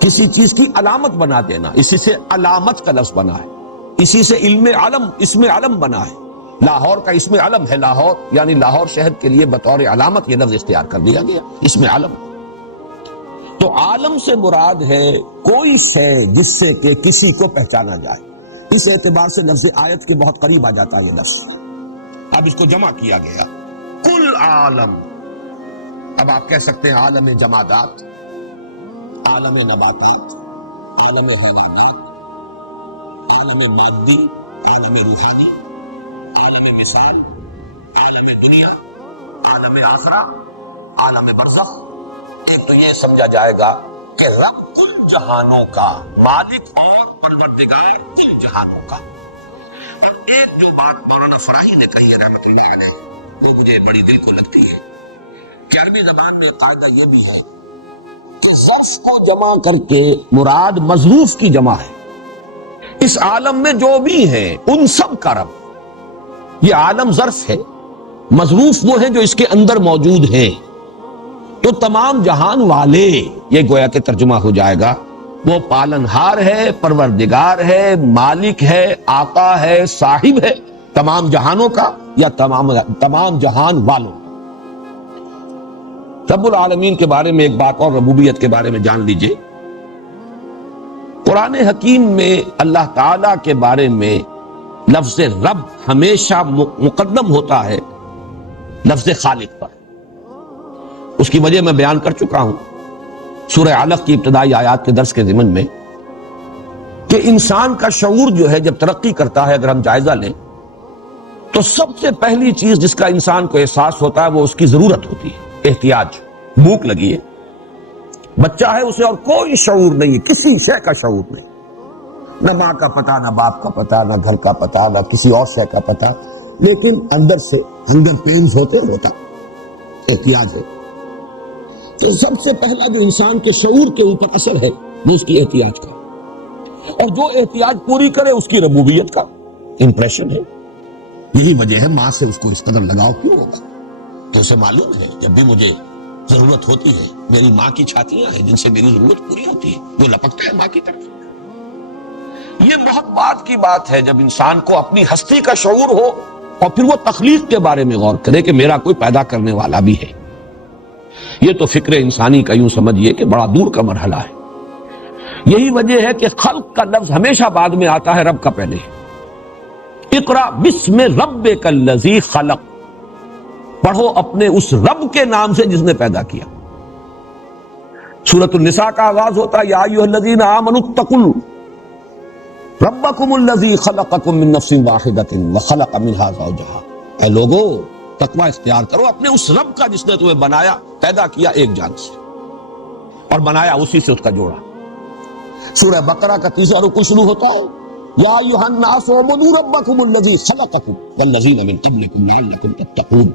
کسی چیز کی علامت بنا دینا، اسی سے علامت کا لفظ بنا ہے، اسی سے علم علم، اسم علم بنا ہے۔ لاہور کا اسم علم ہے، لاہور یعنی لاہور شہر کے لیے بطور علامت یہ لفظ اختیار کر دیا گیا، اسم علم۔ تو عالم سے مراد ہے کوئی شے جس سے کہ کسی کو پہچانا جائے۔ اس اعتبار سے لفظ آیت کے بہت قریب آ جاتا ہے یہ لفظ۔ اب اس کو جمع کیا گیا، کل عالم۔ اب آپ کہہ سکتے ہیں عالم جمادات، عالم نباتات، عالم حیوانات، عالم مادی، عالم روحانی، عالم مثال، عالم دنیا، عالم آخرہ، عالم برزخ۔ ایک تو یہ سمجھا جائے گا کہ رب کل جہانوں کا مالک اور پروردگار کل جہانوں کا۔ اور ایک جو بات مولانا فراہی نے کہی ہے رحمۃ اللہ علیہ، وہ مجھے بڑی دل کو لگتی ہے کہ عربی زبان میں قاعدہ یہ بھی ہے کہ ظرف کو جمع کر کے مراد مظروف کی جمع ہے۔ اس عالم میں جو بھی ہیں ان سب کا رب، یہ عالم ظرف ہے، مظروف وہ ہیں جو اس کے اندر موجود ہیں۔ تو تمام جہان والے، یہ گویا کہ ترجمہ ہو جائے گا، وہ پالنہار ہے، پروردگار ہے، مالک ہے، آقا ہے، صاحب ہے تمام جہانوں کا یا تمام جہان والوں۔ رب العالمین کے بارے میں ایک بات اور ربوبیت کے بارے میں جان لیجئے۔ قرآن حکیم میں اللہ تعالی کے بارے میں لفظ رب ہمیشہ مقدم ہوتا ہے لفظ خالق پر۔ اس کی وجہ میں بیان کر چکا ہوں سورہ علق کی ابتدائی آیات کے درس کے ضمن میں، کہ انسان کا شعور جو ہے جب ترقی کرتا ہے، اگر ہم جائزہ لیں تو سب سے پہلی چیز جس کا انسان کو احساس ہوتا ہے وہ اس کی ضرورت ہوتی ہے، احتیاج۔ بھوک لگی ہے، بچہ ہے، اسے اور کوئی شعور نہیں ہے، کسی شے کا شعور نہیں، نہ ماں کا پتہ، نہ باپ کا پتہ، نہ گھر کا پتہ، نہ کسی اور شے کا پتہ، لیکن اندر سے ہنگر پینز ہوتا احتیاج ہے۔ تو سب سے پہلا جو انسان کے شعور کے اوپر اثر ہے وہ اس کی احتیاج کا، اور جو احتیاج پوری کرے اس کی ربوبیت کا امپریشن ہے۔ یہی وجہ ہے ماں سے اس کو اس قدر لگاؤ کیوں ہوگا کہ اسے معلوم ہے جب بھی مجھے ضرورت ہوتی ہے، میری ماں کی چھاتیاں ہیں جن سے میری ضرورت پوری ہوتی ہے، وہ لپکتا ہے ماں کی طرف۔ یہ بہت بات کی بات ہے جب انسان کو اپنی ہستی کا شعور ہو اور پھر وہ تخلیق کے بارے میں غور کرے کہ میرا کوئی پیدا کرنے والا بھی ہے۔ یہ تو فکر انسانی کا یوں سمجھیے کہ بڑا دور کا مرحلہ ہے۔ یہی وجہ ہے کہ خلق کا لفظ ہمیشہ بعد میں آتا ہے، رب کا پہلے۔ اقرا بسم ربک الذی خلق، پڑھو اپنے اس رب کے نام سے جس نے پیدا کیا۔ سورۃ النساء کا آغاز ہوتا ہے یا ایھا الذین آمنوا اتقوا ربکم الذی خلقکم من نفس واحدۃ وخلق منها زوجہا، اے لوگو تقوی اختیار کرو اپنے اس رب کا جس نے تمہیں بنایا، پیدا کیا ایک جان سے، اور بنایا اسی سے اس کا جوڑا۔ سورہ بقرہ کا تیسرا رکوع شروع ہوتا ہے یا ایھا الناس اعبدوا ربکم الذی خلقکم والذین من قبلکم لعلکم تتقون،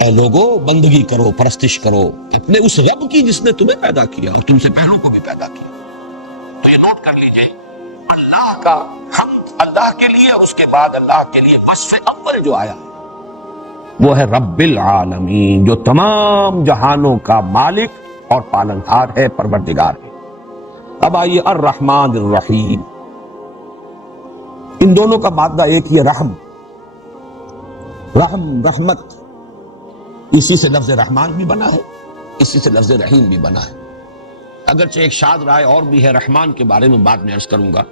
اے لوگو بندگی کرو، پرستش کرو اپنے اس رب کی جس نے تمہیں پیدا کیا اور تم سے پہلوں کو بھی پیدا کیا۔ تو یہ نوٹ کر لیجئے اللہ کا حمد اللہ کے لیے، اس کے بعد اللہ کے لیے وصف اول جو آیا وہ ہے رب العالمین، جو تمام جہانوں کا مالک اور پالنہار ہے، پروردگار ہے۔ اب آئیے الرحمن الرحیم، ان دونوں کا مادہ ایک ہی ہے، رحم رحمت، اسی سے لفظ رحمان بھی بنا ہے، اسی سے لفظ رحیم بھی بنا ہے۔ اگرچہ ایک شاذ رائے اور بھی ہے رحمان کے بارے میں بعد میں عرض کروں گا۔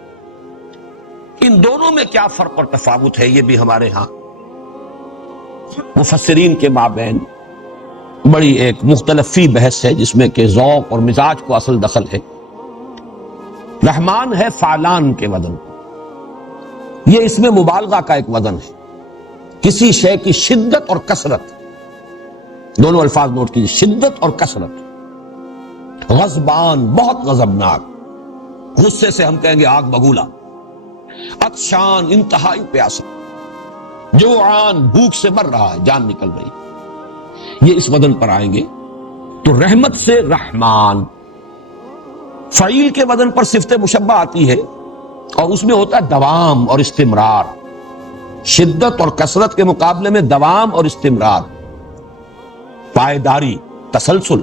ان دونوں میں کیا فرق اور تفاوت ہے، یہ بھی ہمارے ہاں مفسرین کے مابین بڑی ایک مختلف فی بحث ہے، جس میں کہ ذوق اور مزاج کو اصل دخل ہے۔ رحمان ہے فعلان کے وزن، یہ اس میں مبالغہ کا ایک وزن ہے، کسی شے کی شدت اور کثرت، دونوں الفاظ نوٹ کیجیے، شدت اور کثرت۔ غضبان بہت غضبناک، غصے سے ہم کہیں گے آگ بگولا۔ عطشان انتہائی پیاسا، جوعان بھوک سے مر رہا ہے، جان نکل رہی، یہ اس وزن پر آئیں گے۔ تو رحمت سے رحمان، فعیل کے وزن پر صفت مشبہ آتی ہے اور اس میں ہوتا ہے دوام اور استمرار، شدت اور کثرت کے مقابلے میں دوام اور استمرار، پائیداری، تسلسل۔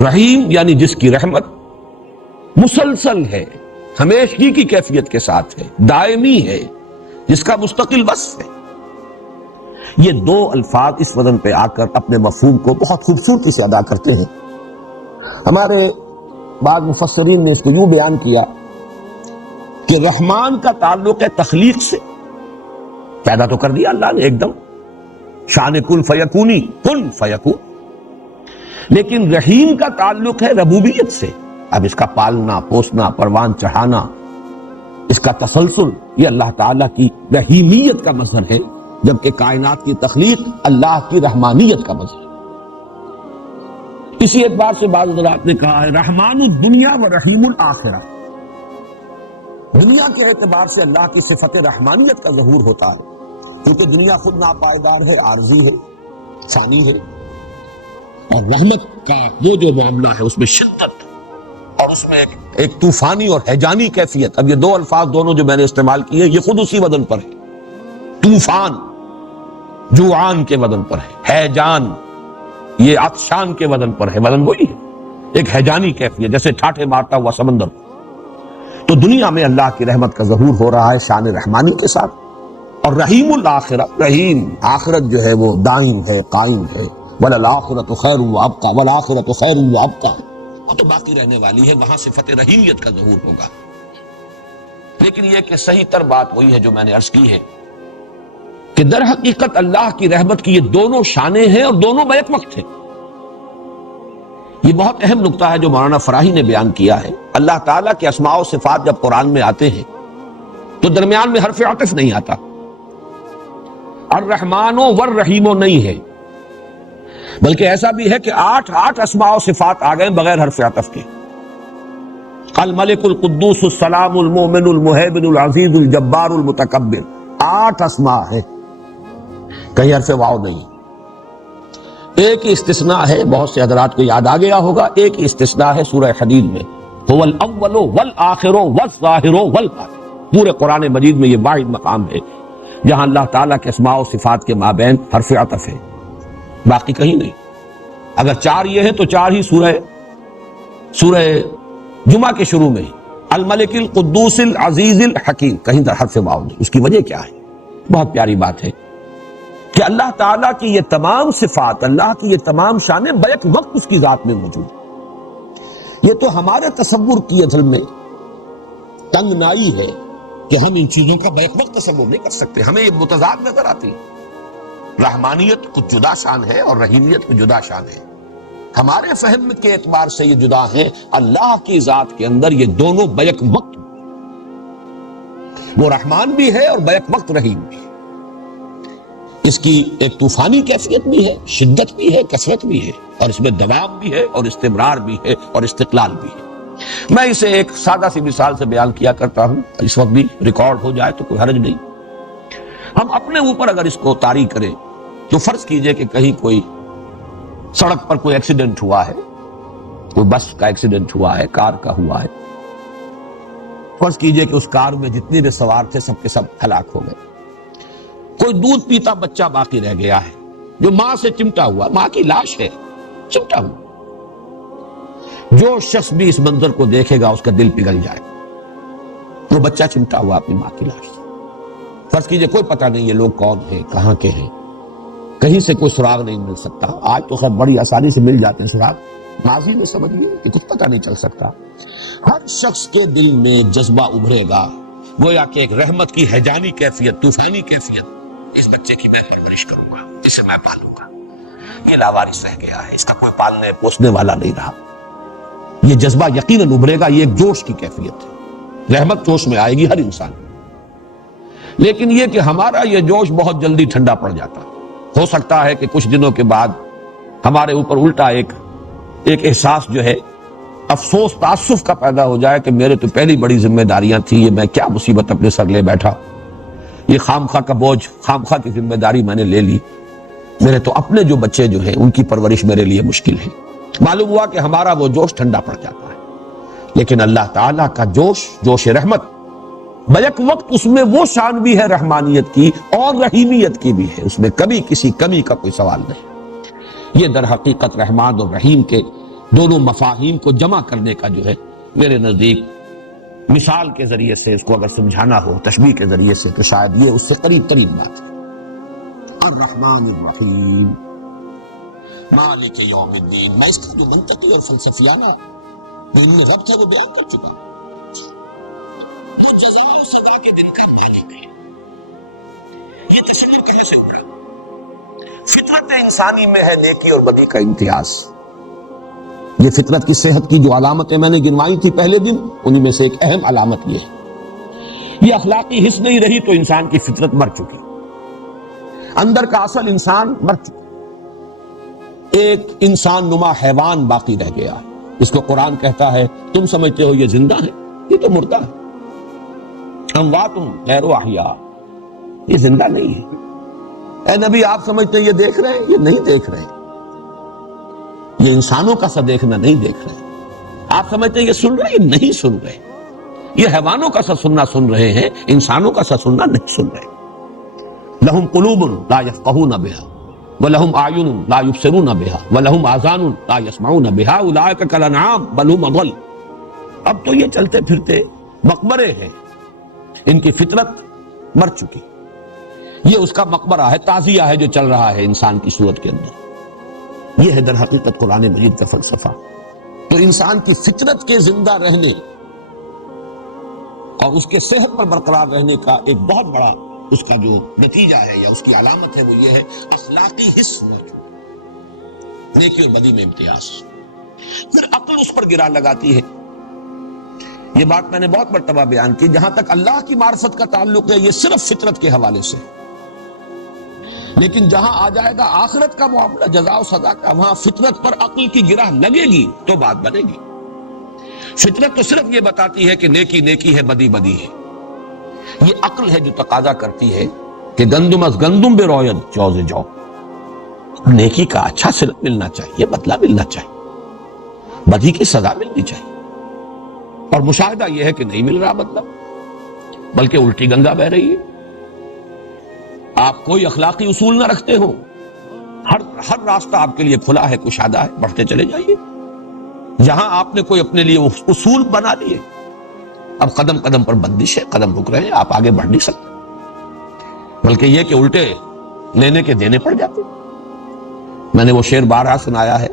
رحیم یعنی جس کی رحمت مسلسل ہے، ہمیشگی کی کیفیت کے ساتھ ہے، دائمی ہے، جس کا مستقل وصف ہے۔ یہ دو الفاظ اس وزن پہ آ کر اپنے مفہوم کو بہت خوبصورتی سے ادا کرتے ہیں۔ ہمارے بعض مفسرین نے اس کو یوں بیان کیا کہ رحمان کا تعلق ہے تخلیق سے، پیدا تو کر دیا اللہ نے ایک دم، شان کن فیکونی، کن فیکون۔ لیکن رحیم کا تعلق ہے ربوبیت سے، اب اس کا پالنا پوسنا، پروان چڑھانا، اس کا تسلسل، یہ اللہ تعالیٰ کی رحیمیت کا مظہر ہے، جبکہ کائنات کی تخلیق اللہ کی رحمانیت کا مظہر ہے۔ اسی اعتبار سے بعض حضرات نے کہا ہے رحمان الدنیا و رحیم الآخرہ، دنیا کے اعتبار سے اللہ کی صفت رحمانیت کا ظہور ہوتا ہے، کیونکہ دنیا خود ناپائیدار ہے، عارضی ہے، ثانی ہے، اور رحمت کا وہ جو معاملہ ہے اس میں شدت اور اس میں ایک طوفانی اور ہیجانی کیفیت۔ اب یہ دو الفاظ دونوں جو میں نے استعمال کیے یہ خود اسی وزن پر ہے، طوفان جوعان کے وزن پر ہے، ہیجان یہ عطشان کے وزن پر ہے، وزن وہی ہے، ایک ہیجانی کیفیت، جیسے ٹھاٹھے مارتا ہوا سمندر۔ تو دنیا میں اللہ کی رحمت کا ظہور ہو رہا ہے شان رحمانی کے ساتھ، اور رحیم الآخرہ، رحیم آخرت جو ہے وہ دائم ہے، قائم ہے، وَلَلْآخِرَةُ خَيْرٌ وَأَبْقَىٰ، وَالْآخِرَةُ خَيْرٌ وَأَبْقَىٰ، وہ تو باقی رہنے والی ہے، وہاں صفت رحیمیت کا ظہور ہوگا۔ لیکن یہ کہ صحیح تر بات وہی ہے جو میں نے عرض کی ہے کہ در حقیقت اللہ کی رحمت کی یہ دونوں شانیں ہیں اور دونوں بیک وقت ہیں۔ یہ بہت اہم نقطہ ہے جو مولانا فراہی نے بیان کیا ہے۔ اللہ تعالیٰ کے اسماء و صفات جب قرآن میں آتے ہیں تو درمیان میں حرف عطف نہیں آتا، الرحمن والرحیم نہیں ہے، بلکہ ایسا بھی ہے کہ 8 اسماء و صفات آ گئے بغیر حرف عطف کے۔ الملک القدوس السلام المؤمن المہیمن العزیز الجبار المتکبر، 8 اسماء ہیں، کہیں حرف واو نہیں۔ ایک ہی استثناء ہے، بہت سے حضرات کو یاد آ گیا ہوگا، ایک ہی استثناء ہے سورہ حدید میں، هو الاول والآخر والظاہر والباطن۔ پورے قرآن مجید میں یہ واحد مقام ہے جہاں اللہ تعالیٰ کے اسماء و صفات کے مابین حرف عطف ہے، باقی کہیں نہیں۔ اگر 4 یہ ہیں تو 4 ہی سورہ جمعہ کے شروع میں ہی، الملک القدوس العزیز الحکیم، کہیں در حرف واو نہیں۔ اس کی وجہ کیا ہے؟ بہت پیاری بات ہے کہ اللہ تعالیٰ کی یہ تمام صفات، اللہ کی یہ تمام شانیں بیک وقت اس کی ذات میں موجود ہیں۔ یہ تو ہمارے تصور کی اصل میں تنگنائی ہے کہ ہم ان چیزوں کا بیک وقت تصور نہیں کر سکتے، ہمیں یہ متضاد نظر آتی ہے۔ رحمانیت کچھ جدا شان ہے اور رحیمیت کچھ جدا شان ہے، ہمارے فہم کے اعتبار سے یہ جدا ہیں، اللہ کی ذات کے اندر یہ دونوں بیک وقت، وہ رحمان بھی ہے اور بیک وقت رحیم بھی ہے۔ اس کی ایک طوفانی کیفیت بھی ہے، شدت بھی ہے، کثرت بھی ہے، اور اس میں دوام بھی ہے اور استمرار بھی ہے اور استقلال بھی ہے۔ میں اسے ایک سادہ سی مثال سے بیان کیا کرتا ہوں، اس وقت بھی ریکارڈ ہو جائے تو کوئی حرج نہیں۔ ہم اپنے اوپر اگر اس کو طاری کریں تو فرض کیجئے کہ کہیں کوئی سڑک پر کوئی ایکسیڈنٹ ہوا ہے، کوئی بس کا ایکسیڈنٹ ہوا ہے، کار کا ہوا ہے، فرض کیجئے کہ اس کار میں جتنے بھی سوار تھے سب کے سب ہلاک ہو گئے. کوئی دودھ پیتا بچہ باقی رہ گیا ہے جو ماں سے چمٹا ہوا، ماں کی لاش ہے، چمٹا ہوا. جو شخص بھی اس منظر کو دیکھے گا اس کا دل پگھل جائے. وہ بچہ چمٹا ہوا اپنی ماں کی لاش سے. فرض کیجئے کوئی پتہ نہیں یہ لوگ کون ہیں، کہاں کے ہیں، کہیں سے کوئی سراغ نہیں مل سکتا. آج تو خیر بڑی آسانی سے مل جاتے ہیں سراغ، ماضی میں سمجھیے کہ کچھ پتہ نہیں چل سکتا. ہر شخص کے دل میں جذبہ ابھرے گا، گویا کہ ایک رحمت کی ہیجانی کیفیت، طوفانی کیفیت. اس بچے کی میں پرورش کروں گا، اسے میں پالوں گا. یہ لاوارث رہ گیا ہے، اس کا کوئی پالنے پوسنے والا نہیں رہا. یہ جذبہ یقیناً ابھرے گا. یہ ایک جوش کی کیفیت ہے. رحمت جوش میں آئے گی ہر انسان. لیکن یہ کہ ہمارا یہ جوش بہت جلدی ٹھنڈا پڑ جاتا. ہو سکتا ہے کہ کچھ دنوں کے بعد ہمارے اوپر الٹا ایک احساس جو ہے افسوس تعصف کا پیدا ہو جائے کہ میرے تو پہلی بڑی ذمہ داریاں تھیں، یہ میں کیا مصیبت اپنے سر لے بیٹھا، یہ خامخواہ کا بوجھ، خامخواہ کی ذمہ داری میں نے لے لی. میرے تو اپنے جو بچے جو ہیں ان کی پرورش میرے لیے مشکل ہے. معلوم ہوا کہ ہمارا وہ جوش ٹھنڈا پڑ جاتا ہے. لیکن اللہ تعالیٰ کا جوش رحمت، بیک وقت اس میں وہ شان بھی ہے رحمانیت کی اور رحیمیت کی بھی ہے. اس میں کبھی کسی کمی کا کوئی سوال نہیں. یہ در حقیقت رحمان اور رحیم کے دونوں مفاہیم کو جمع کرنے کا جو ہے میرے نزدیک مثال کے ذریعے سے اس کو اگر سمجھانا ہو، تشبیہ کے ذریعے سے، تو شاید یہ اس سے قریب ترین بات ہے. الرحمن الرحیم مالک یوم الدین. میں اس کا جو منطقی اور فلسفیانہ ان میں ربط ہے وہ بیان کر چکا ہوں. جو جزا و سزا کے دن کا مالک ہے. یہ تصور کیسے اٹھا؟ فطرت انسانی میں ہے نیکی اور بدی کا امتیاز. یہ فطرت کی صحت کی جو علامتیں میں نے گنوائی تھی پہلے دن، انہی میں سے ایک اہم علامت یہ ہے. یہ اخلاقی حس نہیں رہی تو انسان کی فطرت مر چکی. اندر کا اصل انسان مر چکا. ایک انسان نما حیوان باقی رہ گیا. اس کو قرآن کہتا ہے تم سمجھتے ہو یہ زندہ ہے، یہ تو مردہ ہے. اموات غیر احیاء، یہ زندہ نہیں ہے. اے نبی آپ سمجھتے ہیں یہ دیکھ رہے ہیں، یہ نہیں دیکھ رہے. یہ انسانوں کا سا دیکھنا نہیں دیکھ رہے. آپ سمجھتے ہیں یہ سن رہے ہیں، یہ نہیں سن رہے. یہ حیوانوں کا سا سننا سن رہے ہیں، انسانوں کا سا سننا نہیں سن رہے. لہم قلوب لا یفقہون بہا وَلَهُمْ أَعْيُنٌ لَا يُبْصِرُونَ بِهَا وَلَهُمْ آذَانٌ لَا يَسْمَعُونَ بِهَا أُولَٰئِكَ كَالْأَنْعَامِ بَلْ هُمْ أَضَلُّ. اب تو یہ چلتے پھرتے مقبرے ہیں، ان کی فطرت مر چکی. یہ اس کا مقبرہ ہے، تعزیہ ہے جو چل رہا ہے انسان کی صورت کے اندر. یہ ہے در حقیقت قرآن مجید کا فلسفہ. تو انسان کی فطرت کے زندہ رہنے اور اس کے صحت پر برقرار رہنے کا ایک بہت بڑا اس کا جو نتیجہ ہے یا اس کی علامت ہے وہ یہ ہے اخلاقی حس موجود، نیکی اور بدی میں امتیاز. پھر عقل اس پر گرا لگاتی ہے. یہ بات میں نے بہت مرتبہ بیان کی. جہاں تک اللہ کی معرفت کا تعلق ہے یہ صرف فطرت کے حوالے سے. لیکن جہاں آ جائے گا آخرت کا معاملہ، جزا و سزا کا، وہاں فطرت پر عقل کی گرہ لگے گی تو بات بنے گی. فطرت تو صرف یہ بتاتی ہے کہ نیکی نیکی ہے، بدی بدی ہے. یہ عقل ہے جو تقاضا کرتی ہے کہ گندم از گندم بے رویت جوز جو. نیکی کا اچھا صلت ملنا چاہیے، بدلہ ملنا چاہیے، بدی کی سزا ملنی چاہیے. اور مشاہدہ یہ ہے کہ نہیں مل رہا بدلہ، بلکہ الٹی گنگا بہ رہی ہے. آپ کوئی اخلاقی اصول نہ رکھتے ہو، ہر راستہ آپ کے لیے کھلا ہے، کشادہ ہے، بڑھتے چلے جائیے. جہاں آپ نے کوئی اپنے لیے اصول بنا لیے، اب قدم قدم پر بندش ہے، قدم رک رہے ہیں، آپ آگے بڑھ نہیں سکتے، بلکہ یہ کہ الٹے لینے کے دینے پڑ جاتے. میں نے وہ شعر بارہا سنایا ہے،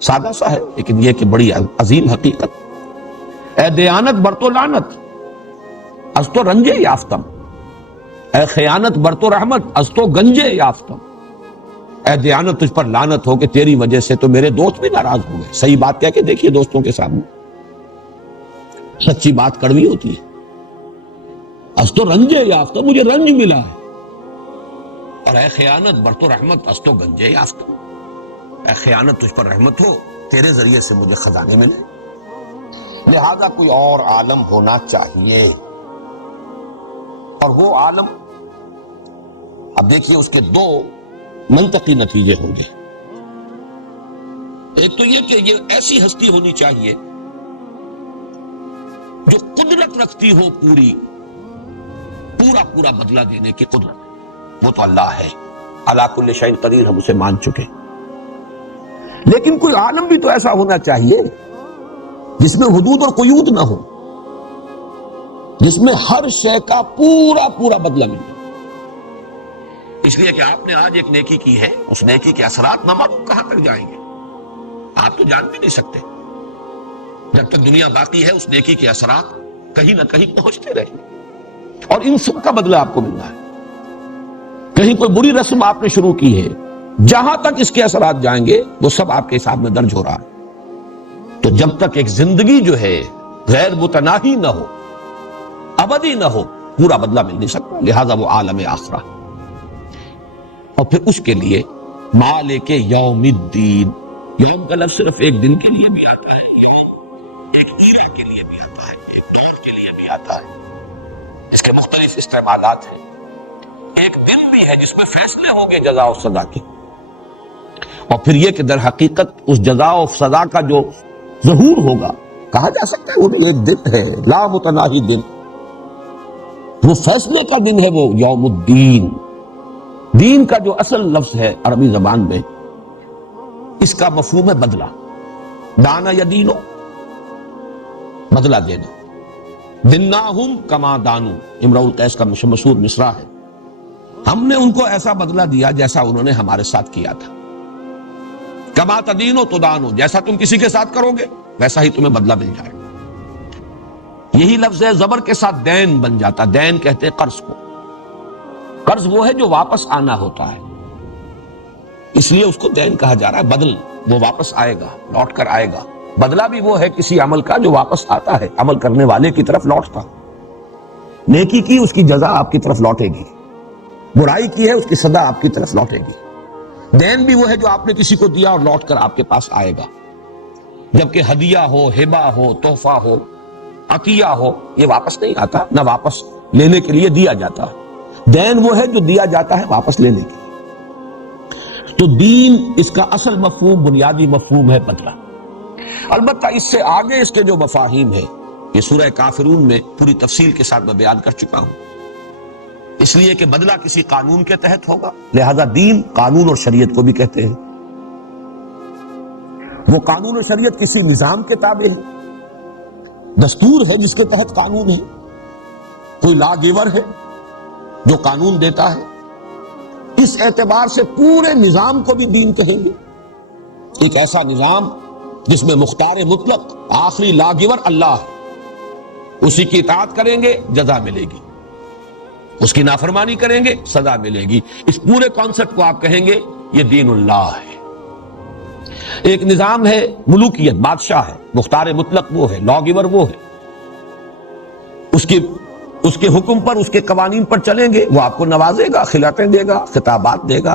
سادہ سا ہے لیکن یہ کہ بڑی عظیم حقیقت. اے دیانت برتو لعنت از تو رنجے یافتم، اے خیانت برتو رحمت از تو گنجے یافتم. اے دیانت تجھ پر لعنت ہو کہ تیری وجہ سے تو میرے دوست بھی ناراض ہو گئے. صحیح بات کہہ کے دیکھیے دوستوں کے سامنے، سچی بات کڑوی ہوتی ہے. از تو رنجے یافتم، مجھے رنج ملا ہے. اور اے خیانت برتو رحمت از تو گنجے یافتم، اے خیانت تجھ پر رحمت ہو، تیرے ذریعے سے مجھے خزانے ملے. لہذا کوئی اور عالم ہونا چاہیے، اور وہ عالم، اب دیکھیے اس کے دو منطقی نتیجے ہوں گے. ایک تو یہ کہ یہ ایسی ہستی ہونی چاہیے جو قدرت رکھتی ہو پورا بدلہ دینے کی قدرت، وہ تو اللہ ہے، علی کل شیء قدیر، ہم اسے مان چکے۔ لیکن کوئی عالم بھی تو ایسا ہونا چاہیے جس میں حدود اور قیود نہ ہو، جس میں ہر شے کا پورا بدلہ ملے۔ اس لیے کہ آپ نے آج ایک نیکی کی ہے، اس نیکی کے اثرات نہ معلوم کہاں تک جائیں گے، آپ تو جان بھی نہیں سکتے۔ جب تک دنیا باقی ہے اس نیکی کے اثرات کہیں نہ کہیں پہنچتے رہیں گے، اور ان سب کا بدلہ آپ کو ملنا ہے۔ کہیں کوئی بری رسم آپ نے شروع کی ہے، جہاں تک اس کے اثرات جائیں گے وہ سب آپ کے حساب میں درج ہو رہا ہے۔ تو جب تک ایک زندگی جو ہے غیر متناہی نہ ہو، ابدی نہ ہو، پورا بدلہ مل نہیں سکتا، لہذا وہ عالم آخرہ۔ اور پھر اس کے لیے مالک یوم الدین، یوم کا لفظ صرف ایک دن کے لیے بھی آتا ہے، ایک ایرا کے لیے بھی آتا ہے، ایک دور کے لیے بھی آتا ہے، اس کے مختلف استعمالات ہیں۔ ایک دن بھی ہے جس میں فیصلے ہوں گے جزا و سزا کے، اور پھر یہ کہ در حقیقت اس جزا و سزا کا جو ظہور ہوگا، کہا جا سکتا ہے وہ بھی ایک دن ہے، لا متناہی دن، وہ فیصلے کا دن ہے، وہ یوم الدین۔ دین کا جو اصل لفظ ہے عربی زبان میں، اس کا مفہوم ہے بدلہ، دانا یا دینو، بدلہ دینا۔ دناہم کما دانو، امرؤ القیس کا مشہور مصرع ہے، ہم نے ان کو ایسا بدلہ دیا جیسا انہوں نے ہمارے ساتھ کیا تھا۔ کما تدینو تدانو، جیسا تم کسی کے ساتھ کرو گے ویسا ہی تمہیں بدلہ مل جائے گا۔ یہی لفظ ہے، زبر کے ساتھ دین بن جاتا، دین کہتے ہیں قرض کو۔ قرض وہ ہے جو واپس آنا ہوتا ہے، اس لیے اس کو دین کہا جا رہا ہے، بدل، وہ واپس آئے گا، لوٹ کر آئے گا۔ بدلہ بھی وہ ہے کسی عمل کا جو واپس آتا ہے، عمل کرنے والے کی طرف لوٹتا۔ نیکی کی اس کی جزا آپ کی طرف لوٹے گی، برائی کی ہے اس کی سزا آپ کی طرف لوٹے گی۔ دین بھی وہ ہے جو آپ نے کسی کو دیا اور لوٹ کر آپ کے پاس آئے گا، جبکہ ہدیہ ہو، ہبہ ہو، تحفہ ہو، عطیہ ہو، یہ واپس نہیں آتا، نہ واپس لینے کے لیے دیا جاتا۔ دین وہ ہے جو دیا جاتا ہے واپس لینے کے لیے۔ تو دین اس کا اصل مفہوم، بنیادی مفہوم ہے بدلہ۔ البتہ اس سے آگے اس کے جو مفاہیم ہے، یہ سورہ کافرون میں پوری تفصیل کے ساتھ میں بیان کر چکا ہوں، اس لیے کہ بدلہ کسی قانون کے تحت ہوگا، لہذا دین قانون اور شریعت کو بھی کہتے ہیں۔ وہ قانون اور شریعت کسی نظام کے تابع ہے، دستور ہے جس کے تحت قانون ہے، کوئی لا گیور ہے جو قانون دیتا ہے۔ اس اعتبار سے پورے نظام کو بھی دین کہیں گے، ایک ایسا نظام جس میں مختار مطلق، آخری لا گیور اللہ ہے، اسی کی اطاعت کریں گے جزا ملے گی، اس کی نافرمانی کریں گے سزا ملے گی۔ اس پورے کانسیپٹ کو آپ کہیں گے یہ دین اللہ ہے۔ ایک نظام ہے ملوکیت، بادشاہ ہے، مختار مطلق وہ ہے، لا گیور وہ ہے، اس کے حکم پر، اس کے قوانین پر چلیں گے، وہ آپ کو نوازے گا، خلعتیں دے گا، خطابات دے گا،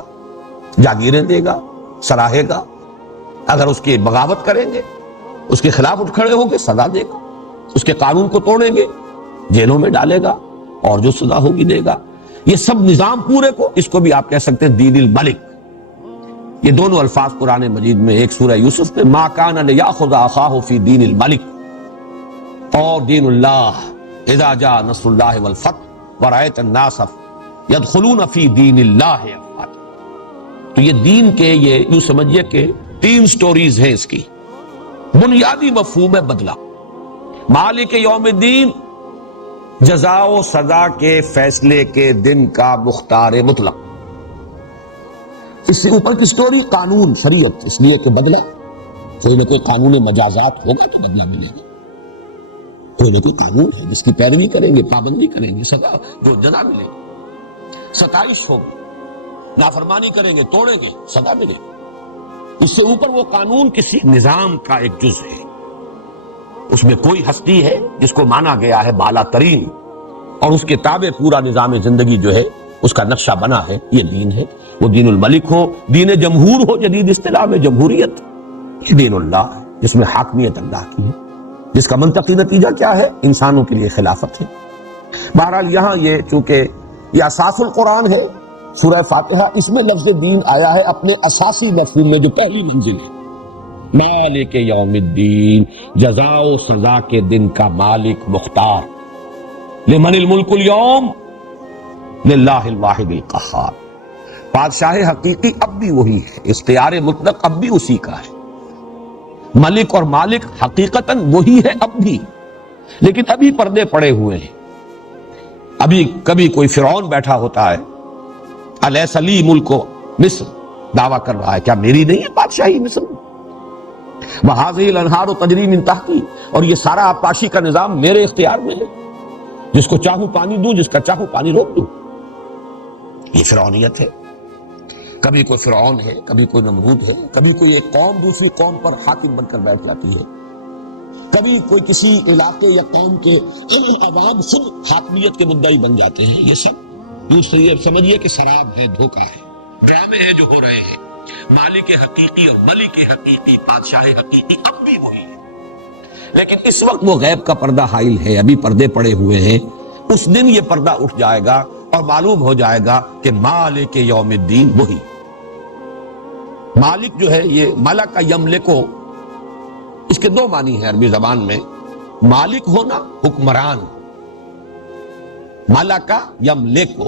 جاگیریں دے گا، سراہے گا۔ اگر اس کی بغاوت کریں گے، اس کے خلاف اٹھ کھڑے ہوں گے، سزا دے گا، اس کے قانون کو توڑیں گے، جیلوں میں ڈالے گا، اور جو سزا ہوگی دے گا۔ یہ سب نظام پورے کو، اس کو بھی آپ کہہ سکتے ہیں دین الملک۔ یہ دونوں الفاظ قرآن مجید میں، ایک سورہ یوسف میں ما کان لیاخذ اخاہ فی دین الملک، اور دین اللہ اذا جاء نصر اللہ والفتح ورأیت الناس يدخلون فی دین اللہ افواجا۔ تو یہ دین کے، یہ یوں سمجھیے کہ 3 سٹوریز ہیں اس کی۔ بنیادی مفہوم ہے بدلہ، مالک یوم الدین، جزا و سزا کے فیصلے کے دن کا مختار مطلق۔ اس سے اوپر کی سٹوری قانون، شریعت، اس لیے کہ بدلہ کوئی نہ کوئی قانون مجازات ہوگا تو بدلہ ملے گا، کوئی نہ کوئی قانون ہے جس کی پیروی کریں گے، پابندی کریں گے، سزا جو جزا ملے گی۔ ستائش ہوگی، نافرمانی کریں گے، توڑیں گے، سزا ملے گی۔ اس سے اوپر وہ قانون کسی نظام کا ایک جز ہے، اس میں کوئی ہستی ہے جس کو مانا گیا ہے بالا ترین، اور اس کے تابع پورا نظام زندگی جو ہے اس کا نقشہ بنا ہے، یہ دین ہے۔ وہ دین الملک ہو، دین جمہور ہو، جدید اصطلاح میں جمہوریت، یہ دین اللہ ہے جس میں حاکمیت اللہ کی ہے، جس کا منطقی نتیجہ کیا ہے؟ انسانوں کے لیے خلافت ہے۔ بہرحال یہاں یہ چونکہ یہ اساس القرآن ہے، سورہ فاتحہ، اس میں لفظ دین آیا ہے اپنے اساسی مفہوم میں جو پہلی منزل ہے، مالک یوم الدین، جزا و سزا کے دن کا مالک مختار. لمن الملک اليوم، للہ الواحد القہار. بادشاہ حقیقی اب بھی وہی ہے، اختیار مطلق اب بھی اسی کا ہے. ملک اور مالک حقیقتاً وہی ہے اب بھی، لیکن ابھی پردے پڑے ہوئے ہیں. ابھی کبھی کوئی فرعون بیٹھا ہوتا ہے، الیس لی ملک مصر، دعویٰ کر رہا ہے کیا میری نہیں ہے بادشاہی مصر؟ وَهَٰذِهِ الْأَنْهَارُ تَجْرِي مِن تَحْتِي، اور یہ سارا آبپاشی کا نظام میرے اختیار میں ہے، جس کو چاہوں پانی دوں، جس کا چاہوں پانی روک دوں. یہ فرعونیت ہے. کبھی کوئی فرعون ہے، کبھی کوئی نمرود ہے، کبھی کوئی ایک قوم دوسری قوم پر حاکم بن کر بیٹھ جاتی ہے، کبھی کوئی کسی علاقے یا قوم کے عوام خود حاکمیت کے مدعی بن جاتے ہیں. یہ سب دوسری سمجھیے کہ سراب ہے، دھوکہ ہے، ڈرامے ہیں جو ہو رہے ہیں. مالک حقیقی اور ملک حقیقی، بادشاہ حقیقی اب بھی وہی ہے، لیکن اس وقت وہ غیب کا پردہ حائل ہے، ابھی پردے پڑے ہوئے ہیں. اس دن یہ پردہ اٹھ جائے گا اور معلوم ہو جائے گا کہ مالک یوم الدین وہی. مالک جو ہے یہ ملک یملکو، اس کے دو معنی ہیں عربی زبان میں. مالک ہونا، حکمران، ملک یملکو،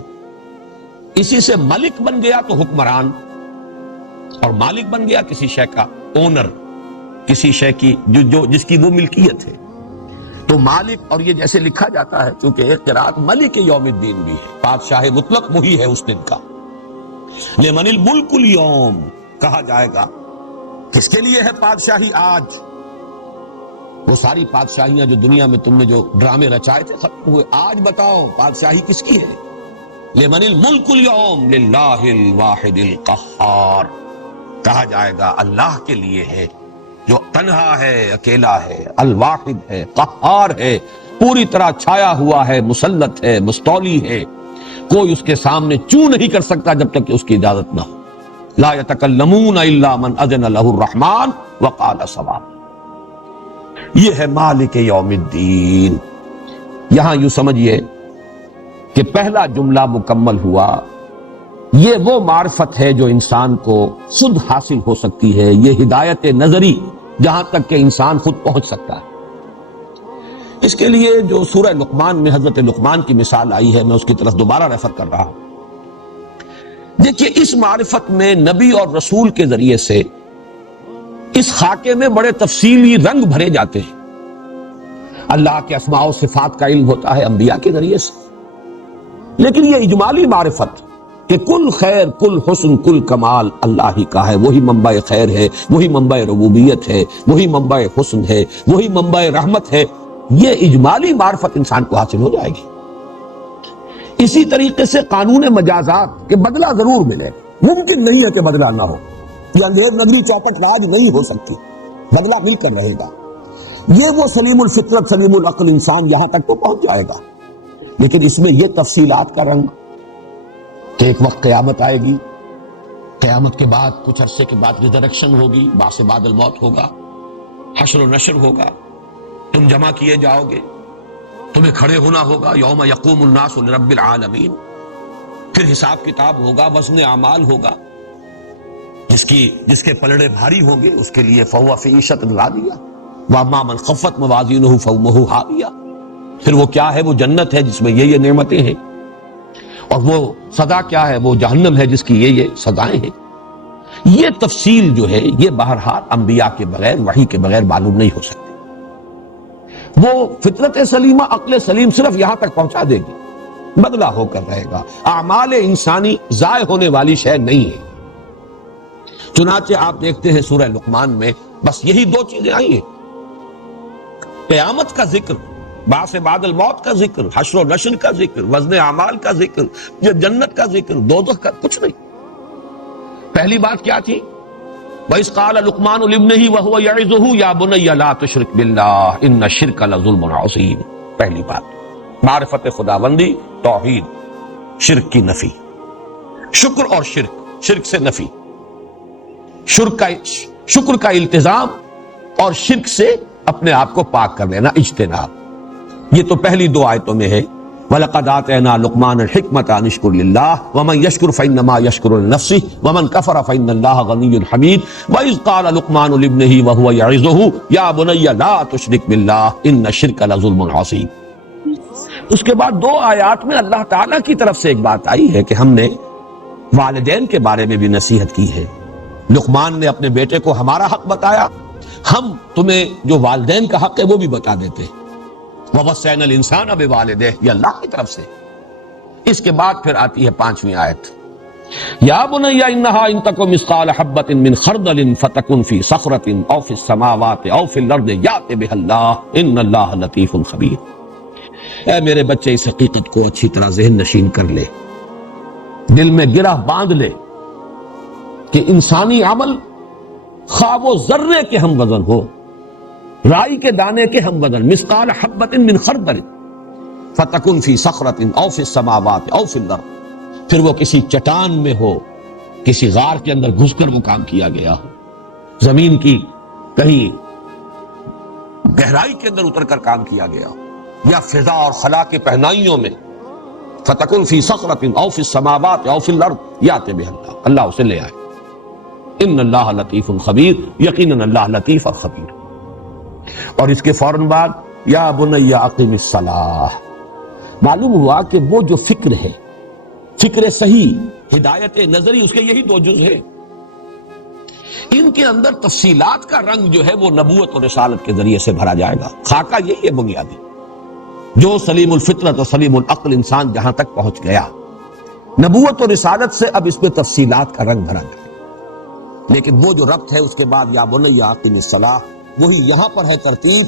اسی سے ملک بن گیا تو حکمران، اور مالک بن گیا کسی شے کا اونر، کسی شے کی جس کی وہ ملکیت ہے. تو مالک، اور یہ جیسے لکھا جاتا ہے چونکہ ایک قرات ملک یوم الدین بھی ہے، بادشاہ مطلق وہی ہے اس دن کا. لمن الملک اليوم کہا جائے گا کس کے لیے ہے بادشاہی آج؟ وہ ساری بادشاہیاں جو دنیا میں تم نے جو ڈرامے رچائے تھے ختم ہوئے. آج بتاؤ بادشاہی کس کی ہے؟ لمن الملک اليوم للہ الواحد القہار. کہا جائے گا اللہ کے لیے ہے جو تنہا ہے، اکیلا ہے، الواحد ہے، قہار ہے، پوری طرح چھایا ہوا ہے، مسلط ہے، مستولی ہے. کوئی اس کے سامنے چوں نہیں کر سکتا جب تک کہ اس کی اجازت نہ ہو. لا يتکلمون الا من اذن له الرحمن وقال صواب. یہ ہے مالک یوم الدین. یہاں یوں سمجھیے کہ پہلا جملہ مکمل ہوا. یہ وہ معرفت ہے جو انسان کو خود حاصل ہو سکتی ہے، یہ ہدایت نظری جہاں تک کہ انسان خود پہنچ سکتا ہے. اس کے لیے جو سورہ لقمان میں حضرت لقمان کی مثال آئی ہے، میں اس کی طرف دوبارہ ریفر کر رہا ہوں. دیکھیے اس معرفت میں نبی اور رسول کے ذریعے سے اس خاکے میں بڑے تفصیلی رنگ بھرے جاتے ہیں. اللہ کے اسماء و صفات کا علم ہوتا ہے انبیاء کے ذریعے سے، لیکن یہ اجمالی معرفت کہ کل خیر، کل حسن، کل کمال اللہ ہی کا ہے، وہی منبع خیر ہے، وہی منبع ربوبیت ہے، وہی منبع حسن ہے، وہی منبع رحمت ہے، یہ اجمالی معرفت انسان کو حاصل ہو جائے گی. اسی طریقے سے قانون مجازات کہ بدلہ ضرور ملے، ممکن نہیں ہے کہ بدلہ نہ ہو. یہ اندھیر نگری چوپٹ راج نہیں ہو سکتی، بدلہ مل کر رہے گا. یہ وہ سلیم الفطرت، سلیم العقل انسان یہاں تک تو پہنچ جائے گا. لیکن اس میں یہ تفصیلات کا رنگ کہ ایک وقت قیامت آئے گی، قیامت کے بعد کچھ عرصے کے بعد ریزریکشن ہوگی، بعث بعد الموت ہوگا، حشر و نشر ہوگا، تم جمع کیے جاؤ گے، تمہیں کھڑے ہونا ہوگا. یوم یقوم الناس لرب العالمین. پھر حساب کتاب ہوگا، وزن اعمال ہوگا. جس کے پلڑے بھاری ہوں گے اس کے لیے فہو فی عیشۃ راضیہ واما من خفت موازینہ فامہ ہاویہ. پھر وہ کیا ہے؟ وہ جنت ہے جس میں یہ نعمتیں ہیں، اور وہ سزا کیا ہے؟ وہ جہنم ہے جس کی یہ سزائیں ہیں. یہ تفصیل جو ہے یہ بہرحال انبیاء کے بغیر، وحی کے بغیر معلوم نہیں ہو سکتی. وہ فطرت سلیمہ، عقل سلیم صرف یہاں تک پہنچا دے گی، بدلہ ہو کر رہے گا. اعمال انسانی ضائع ہونے والی شے نہیں ہے. چنانچہ آپ دیکھتے ہیں سورہ لقمان میں بس یہی دو چیزیں آئی ہیں، قیامت کا ذکر، بعث بعد الموت کا ذکر، حشر و نشر کا ذکر، وزن اعمال کا ذکر، جنت کا ذکر، دوزخ کا کچھ نہیں. پہلی بات کیا تھی؟ وَإِذْ قَالَ لُقْمَانُ لِابْنِهِ وَهُوَ يَعِظُهُ يَا بُنَيَّ لَا تُشْرِكْ بِاللَّهِ إِنَّ الشِّرْكَ لَظُلْمٌ عَظِيمٌ. پہلی بات معرفت خداوندی، توحید، شرک کی نفی. شکر اور شرک سے نفی، شکر کا التزام اور شرک سے اپنے آپ کو پاک کر لینا، اجتناب. یہ تو پہلی دو آیتوں میں ہے وَلَقَدْ آتَيْنَا لُقْمَانَ الْحِكْمَةَ أَنِ اشْكُرْ لِلَّهِ وَمَنْ يَشْكُرْ فَإِنَّمَا يَشْكُرُ لِنَفْسِهِ وَمَنْ كَفَرَ فَإِنَّ اللَّهَ غَنِيٌّ حَمِيدٌ وَإِذْ قَالَ لُقْمَانُ لِابْنِهِ وَهُوَ يَعِظُهُ يَا بُنَيَّ لَا تُشْرِكْ بِاللَّهِ إِنَّ الشِّرْكَ لَظُلْمٌ عَظِيمٌ۔ اس کے بعد 2 آیات میں اللہ تعالیٰ کی طرف سے ایک بات آئی ہے کہ ہم نے والدین کے بارے میں بھی نصیحت کی ہے۔ لقمان نے اپنے بیٹے کو ہمارا حق بتایا، ہم تمہیں جو والدین کا حق ہے وہ بھی بتا دیتے ہیں۔ وَوَصَّيْنَا الْإِنسَانَ بِوَالِدَيْهِ، یہ اللہ کی طرف سے۔ اس کے بعد پھر آتی ہے 5ویں آیت، یا بنی انہا ان تک مثقال حبۃ من خردل فتکن فی صخرۃ او فی السماوات او فی الارض یأت بها اللہ ان اللہ لطیف خبیر۔ اے میرے بچے، اس حقیقت کو اچھی طرح ذہن نشین کر لے، دل میں گرہ باندھ لے کہ انسانی عمل خواہ وہ ذرے کے ہم وزن ہو، رائی کے دانے کے ہم وزن، مثقال حبۃ من خردل فتکن فی صخرۃ او فی السماوات او فی الارض، پھر وہ کسی چٹان میں ہو، کسی غار کے اندر گھس کر وہ کام کیا گیا ہو، زمین کی کہیں گہرائی کے اندر اتر کر کام کیا گیا ہو، یا فضا اور خلا کے پہنائیوں میں، فتکن فی صخرۃ او فی السماوات او فی الارض یأت بها اللہ، اللہ اسے لے آئے۔ ان اللہ لطیف خبیر، یقیناً اللہ لطیف اور خبیر۔ اور اس کے فوراً بعد یا بنی اقم الصلاۃ، معلوم ہوا کہ وہ جو فکر ہے، فکر صحیح، ہدایت نظری، اس کے یہی 2 جز ہیں۔ ان کے اندر تفصیلات کا رنگ جو ہے وہ نبوت اور رسالت کے ذریعے سے بھرا جائے گا۔ خاکہ یہی ہے بنیادی، جو سلیم الفطرت اور سلیم العقل انسان جہاں تک پہنچ گیا، نبوت اور رسالت سے اب اس میں تفصیلات کا رنگ بھرا جائے۔ لیکن وہ جو ربط ہے اس کے بعد یا بنی اقم الصلاۃ، وہی یہاں پر ہے ترتیب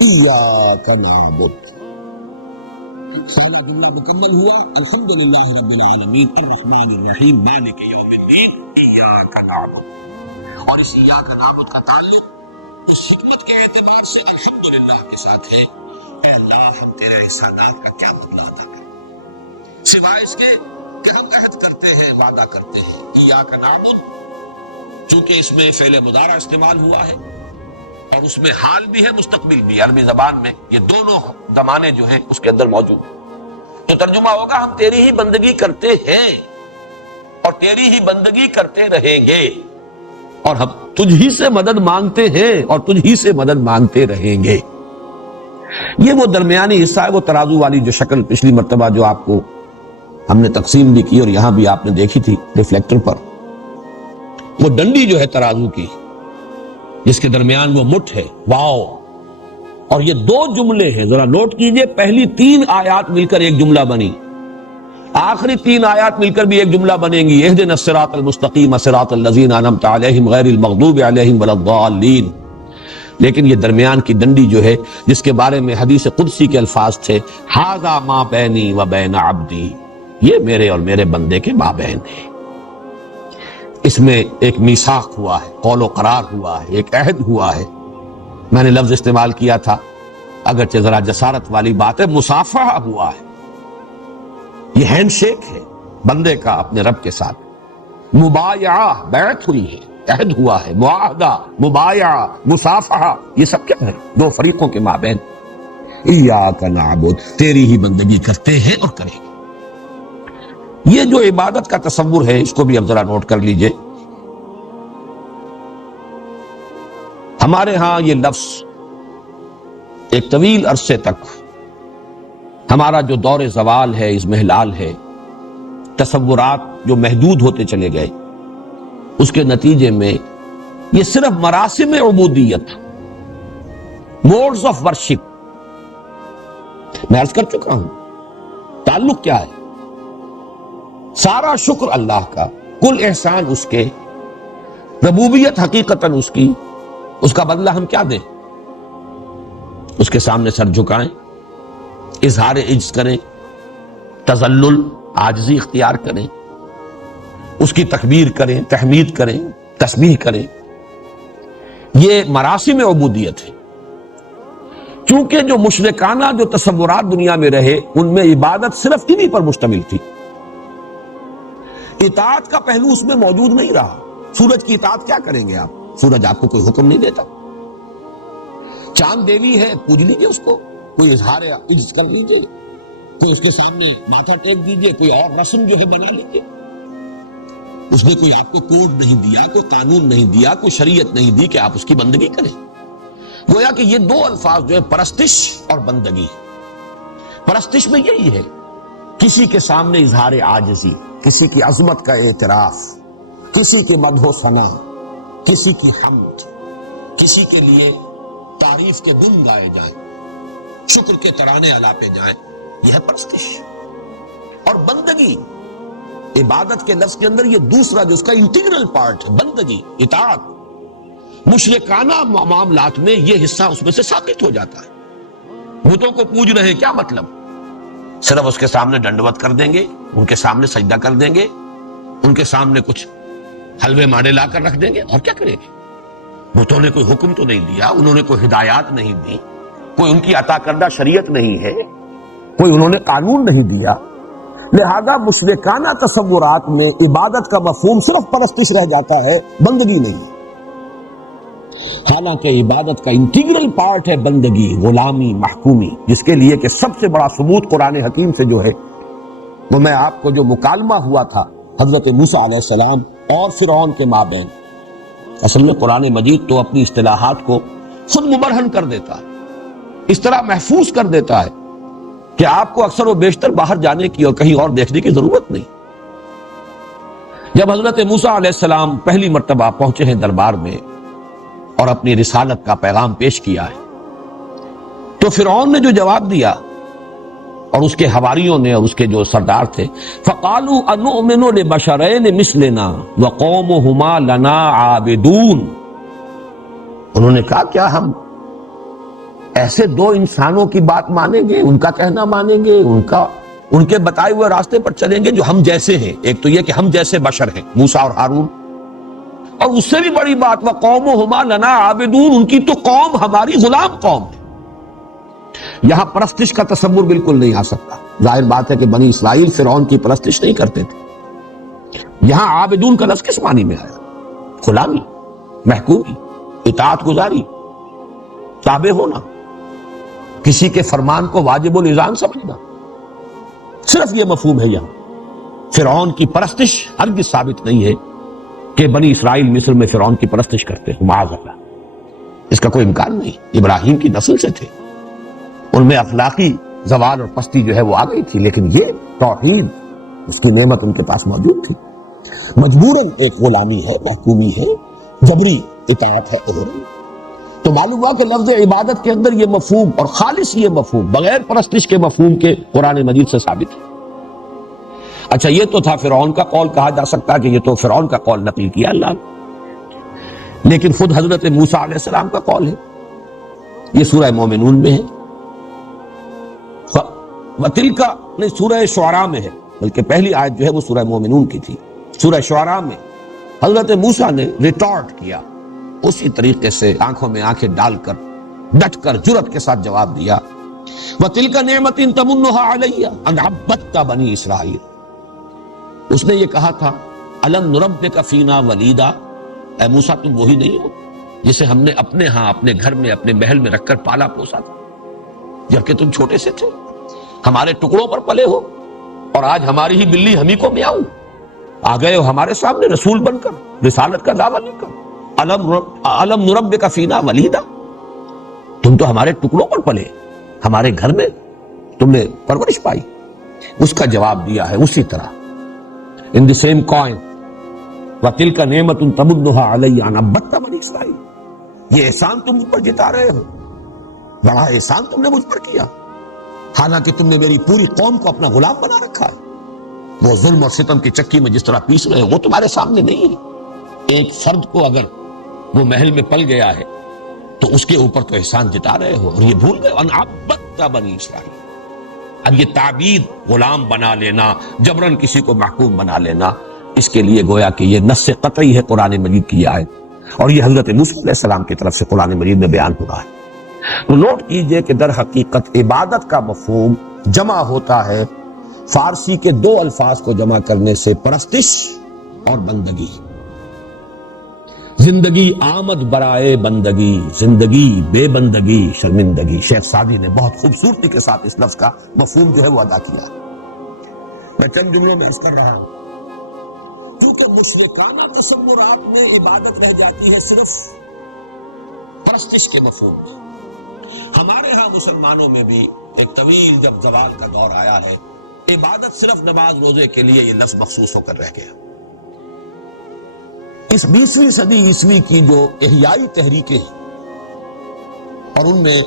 ایاک نعبد۔ پہلا جملہ مکمل ہوا، الحمدللہ رب العالمین الرحمن الرحیم مالک یوم الدین ایاک نعبد، اور اس ایاک نعبد کا تعلق اس حکمت کے اعتبار سے الحمدللہ کے ساتھ ہے۔ اے اللہ، ہم تیرے احسانات کا کیا بدلہ ادا کریں، سوائے اس کے کہ ہم عہد کرتے ہیں، وعدہ کرتے ہیں۔ ایاک نعبد، چونکہ اس میں فعل مضارع استعمال ہوا ہے اور اس میں حال بھی ہے، مستقبل بھی، عربی زبان میں یہ دونوں زمانے جو ہیں اس کے اندر موجود ہیں، تو ترجمہ ہوگا ہم تیری ہی بندگی کرتے ہیں اور تیری ہی بندگی کرتے رہیں گے، اور ہم تجھ ہی سے مدد مانگتے ہیں اور تجھ ہی سے مدد مانگتے رہیں گے۔ یہ وہ درمیانی حصہ ہے، وہ ترازو والی جو شکل پچھلی مرتبہ جو آپ کو ہم نے تقسیم بھی کی اور یہاں بھی آپ نے دیکھی تھی ریفلیکٹر پر، وہ ڈنڈی جو ہے ترازو کی، جس کے درمیان وہ مٹھ ہے، واو، اور یہ 2 جملے ہیں، ذرا نوٹ کیجئے، پہلی 3 آیات مل کر ایک جملہ بنی، آخری 3 آیات مل کر بھی ایک جملہ بنیں گی، اہدنا الصراط المستقیم صراط الذین انعمت علیہم غیر المغضوب علیہم ولا الضالین۔ لیکن یہ درمیان کی ڈنڈی جو ہے، جس کے بارے میں حدیث قدسی کے الفاظ تھے، ھذا ما بینی و بین عبدی، یہ میرے اور میرے بندے کے مابین ہے۔ اس میں ایک میثاق ہوا ہے، قول و قرار ہوا ہے، ایک عہد ہوا ہے۔ میں نے لفظ استعمال کیا تھا، اگرچہ ذرا جسارت والی بات ہے، مصافحہ ہوا ہے، یہ ہینڈ شیک ہے بندے کا اپنے رب کے ساتھ، مبایعہ، بیعت ہوئی ہے، عہد ہوا ہے، معاہدہ، مبایعہ، مصافحہ، یہ سب کیا ہے؟ 2 فریقوں کے مابین۔ ایاک نعبد، تیری ہی بندگی کرتے ہیں اور کریں گے۔ یہ جو عبادت کا تصور ہے، اس کو بھی اب ذرا نوٹ کر لیجئے۔ ہمارے ہاں یہ لفظ ایک طویل عرصے تک، ہمارا جو دور زوال ہے، اضمحلال ہے، تصورات جو محدود ہوتے چلے گئے، اس کے نتیجے میں یہ صرف مراسم عبودیت، موڈز آف ورشپ، میں عرض کر چکا ہوں تعلق کیا ہے، سارا شکر اللہ کا، کل احسان اس کے، ربوبیت حقیقتاً اس کی، اس کا بدلہ ہم کیا دیں؟ اس کے سامنے سر جھکائیں، اظہار عجز کریں، تذلل، عاجزی اختیار کریں، اس کی تکبیر کریں، تحمید کریں، تسبیح کریں، یہ مراسم عبودیت ہے۔ چونکہ جو مشرکانہ جو تصورات دنیا میں رہے، ان میں عبادت صرف انہی پر مشتمل تھی، اطاعت کا پہلو اس میں موجود نہیں رہا۔ سورج کی اطاعت کیا کریں گے آپ؟ سورج آپ کو کوئی حکم نہیں دیتا۔ چاند دیوی ہے، پوج لیجیے اس کو، کوئی اظہار عجز کر لیجیے، کوئی اس کے سامنے ماتھا ٹیک دیجئے، کوئی اور رسم جو ہے بنا لیجئے. اس نے کوئی آپ کو کوڈ نہیں دیا، کوئی قانون نہیں دیا، کوئی شریعت نہیں دی کہ آپ اس کی بندگی کریں. گویا کہ یہ دو الفاظ جو ہے پرستش اور بندگی. پرستش میں یہی ہے کسی کے سامنے اظہار عاجزی، کسی کی عظمت کا اعتراف، کسی کے مدح و ثنا، کسی کی حمد، کسی کے لیے تعریف کے دن گائے جائیں، شکر کے ترانے الاپے جائیں، یہ ہے پرستش. اور بندگی، عبادت کے لفظ کے اندر یہ دوسرا جو اس کا انٹیگرل پارٹ ہے، بندگی، اطاعت. مشرکانہ معاملات میں یہ حصہ اس میں سے ثابت ہو جاتا ہے. بتوں کو پوج رہے ہیں، کیا مطلب؟ صرف اس کے سامنے ڈنڈوت کر دیں گے، ان کے سامنے سجدہ کر دیں گے، ان کے سامنے کچھ حلوے ماڑے لا کر رکھ دیں گے، اور کیا کریں گے؟ بتوں نے کوئی حکم تو نہیں دیا، انہوں نے کوئی ہدایات نہیں دی، کوئی ان کی عطا کردہ شریعت نہیں ہے، کوئی انہوں نے قانون نہیں دیا. لہذا مشرکانہ تصورات میں عبادت کا مفہوم صرف پرستش رہ جاتا ہے، بندگی نہیں. حالانکہ عبادت کا انٹیگرل پارٹ ہے بندگی، غلامی، محکومی، جس کے لیے کہ سب سے بڑا ثبوت قرآن حکیم سے جو ہے وہ میں آپ کو جو مکالمہ ہوا تھا حضرت موسیٰ علیہ السلام اور فرعون کے مابین. اصل میں قرآن مجید تو اپنی اصطلاحات کو خود مبرہن کر دیتا ہے، اس طرح محفوظ کر دیتا ہے کہ آپ کو اکثر و بیشتر باہر جانے کی اور کہیں اور دیکھنے کی ضرورت نہیں. جب حضرت موسیٰ علیہ السلام پہلی مرتبہ پہنچے ہیں دربار میں اور اپنی رسالت کا پیغام پیش کیا ہے، تو فرعون نے جو جواب دیا اور اس کے حواریوں نے اور اس کے جو سردار تھے، فَقَالُوا أَنُؤْمِنُ لِبَشَرَيْنِ مِثْلِنَا وَقَوْمُهُمَا لَنَا عَابِدُونَ. انہوں نے کہا کیا ہم ایسے دو انسانوں کی بات مانیں گے، ان کا کہنا مانیں گے، ان کے بتائے ہوئے راستے پر چلیں گے جو ہم جیسے ہیں؟ ایک تو یہ کہ ہم جیسے بشر ہیں موسیٰ اور ہارون، اور اس سے بھی بڑی بات وَقَوْمُهُمَا لَنَا عَابِدُونَ، ان کی تو قوم ہماری غلام قوم ہے. یہاں پرستش کا تصور بالکل نہیں آ سکتا. ظاہر بات ہے کہ بنی اسرائیل فرعون کی پرستش نہیں کرتے تھے. یہاں عابدون کا لفظ کس معنی میں آیا؟ غلامی، محکومی، اطاعت گزاری، تابع ہونا، کسی کے فرمان کو واجب الاذعان سمجھنا. صرف یہ مفہوم ہے یہاں. فرعون کی پرستش ہرگز ثابت نہیں ہے کہ بنی اسرائیل مصر میں فرعون کی پرستش کرتے ہیں، معاذ اللہ، اس کا کوئی امکان نہیں. ابراہیم کی نسل سے تھے، ان میں اخلاقی زوال اور پستی جو ہے وہ آ گئی تھی، لیکن یہ توحید، اس کی نعمت ان کے پاس موجود تھی. مجبوراً ایک غلامی ہے، محکومی ہے، جبری اطاعت ہے. تو معلوم ہوا کہ لفظ عبادت کے اندر یہ مفہوم، اور خالص یہ مفہوم بغیر پرستش کے مفہوم کے قرآن مجید سے ثابت ہے. اچھا، یہ تو تھا فرعون کا قول. کہا جا سکتا کہ یہ تو فرعون کا قول نقل کیا اللہ نے، لیکن خود حضرت موسیٰ علیہ السلام کا قول ہے. یہ سورہ مومنون میں ہے، وَتِلْكَ نہیں، سورہ شعراء میں ہے، بلکہ پہلی آیت جو ہے وہ سورہ مومنون کی تھی. سورہ شعراء میں حضرت موسیٰ نے ریٹارٹ کیا، اسی طریقے سے آنکھوں میں آنکھیں ڈال کر ڈٹ کر جرأت کے ساتھ جواب دیا، وَتِلْكَ نِعْمَةٍ تَمُنُّهَا عَلَيَّ أَنْ عَبَّدْتَ بَنِي اسرائیل. اس نے یہ کہا تھا أَلَمْ نُرَبِّكَ فِينَا وَلِيدًا، اے موسیٰ تم وہی نہیں ہو جسے ہم نے اپنے ہاں، اپنے گھر میں، اپنے محل میں رکھ کر پالا پوسا تھا جبکہ تم چھوٹے سے تھے، ہمارے ٹکڑوں پر پلے ہو، اور آج ہماری ہی بلی ہم ہی کو میاؤں. آ گئے ہو ہمارے سامنے رسول بن کر، رسالت کا دعویٰ لے کر. أَلَمْ نُرَبِّكَ فِينَا وَلِيدًا، تم تو ہمارے ٹکڑوں پر پلے، ہمارے گھر میں تم نے پرورش پائی. اس کا جواب دیا ہے اسی طرح in the same coin، وَتِلْكَ نِعْمَةٌ تَمُنُّهَا عَلَيَّ أَنْ عَبَّدْتَ بَنِي اسرائیل. یہ احسان تم مجھ پر جتا رہے ہو، بڑا احسان تم نے مجھ پر کیا، حالانکہ تم نے میری پوری قوم کو اپنا غلام بنا رکھا ہے. وہ ظلم اور ستم کی چکی میں جس طرح پیس رہے ہیں وہ تمہارے سامنے نہیں ہے. ایک فرد کو اگر وہ محل میں پل گیا ہے تو اس کے اوپر تو احسان جتا رہے ہو، اور یہ بھول گئے ان عبدت بنی اسرائیل. اب یہ تعبید، غلام بنا لینا، جبراً کسی کو محکوم بنا لینا، اس کے لیے گویا کہ یہ نص قطعی ہے قرآن مجید کی آیت، اور یہ حضرت موسیٰ علیہ السلام کی طرف سے قرآن مجید میں بیان ہو رہا ہے. تو نوٹ کیجئے کہ در حقیقت عبادت کا مفہوم جمع ہوتا ہے فارسی کے دو الفاظ کو جمع کرنے سے، پرستش اور بندگی. زندگی آمد برائے بندگی، زندگی بے بندگی شرمندگی۔ شیخ سعدی نے بہت خوبصورتی کے ساتھ اس لفظ کا مفہوم جو ہے وہ ادا کیا۔ میں چند جملوں میں عرض کر رہا ہوں، کیونکہ مشرکانہ تصورات میں عبادت رہ جاتی ہے صرف پرستش کے مفہوم میں۔ ہمارے ہاں مسلمانوں میں بھی ایک طویل جب زوال کا دور آیا ہے، عبادت صرف نماز روزے کے لیے یہ لفظ مخصوص ہو کر رہ گیا۔ اس 20ویں صدی عیسوی کی جو احیائی تحریکیں ہیں، اور ان میں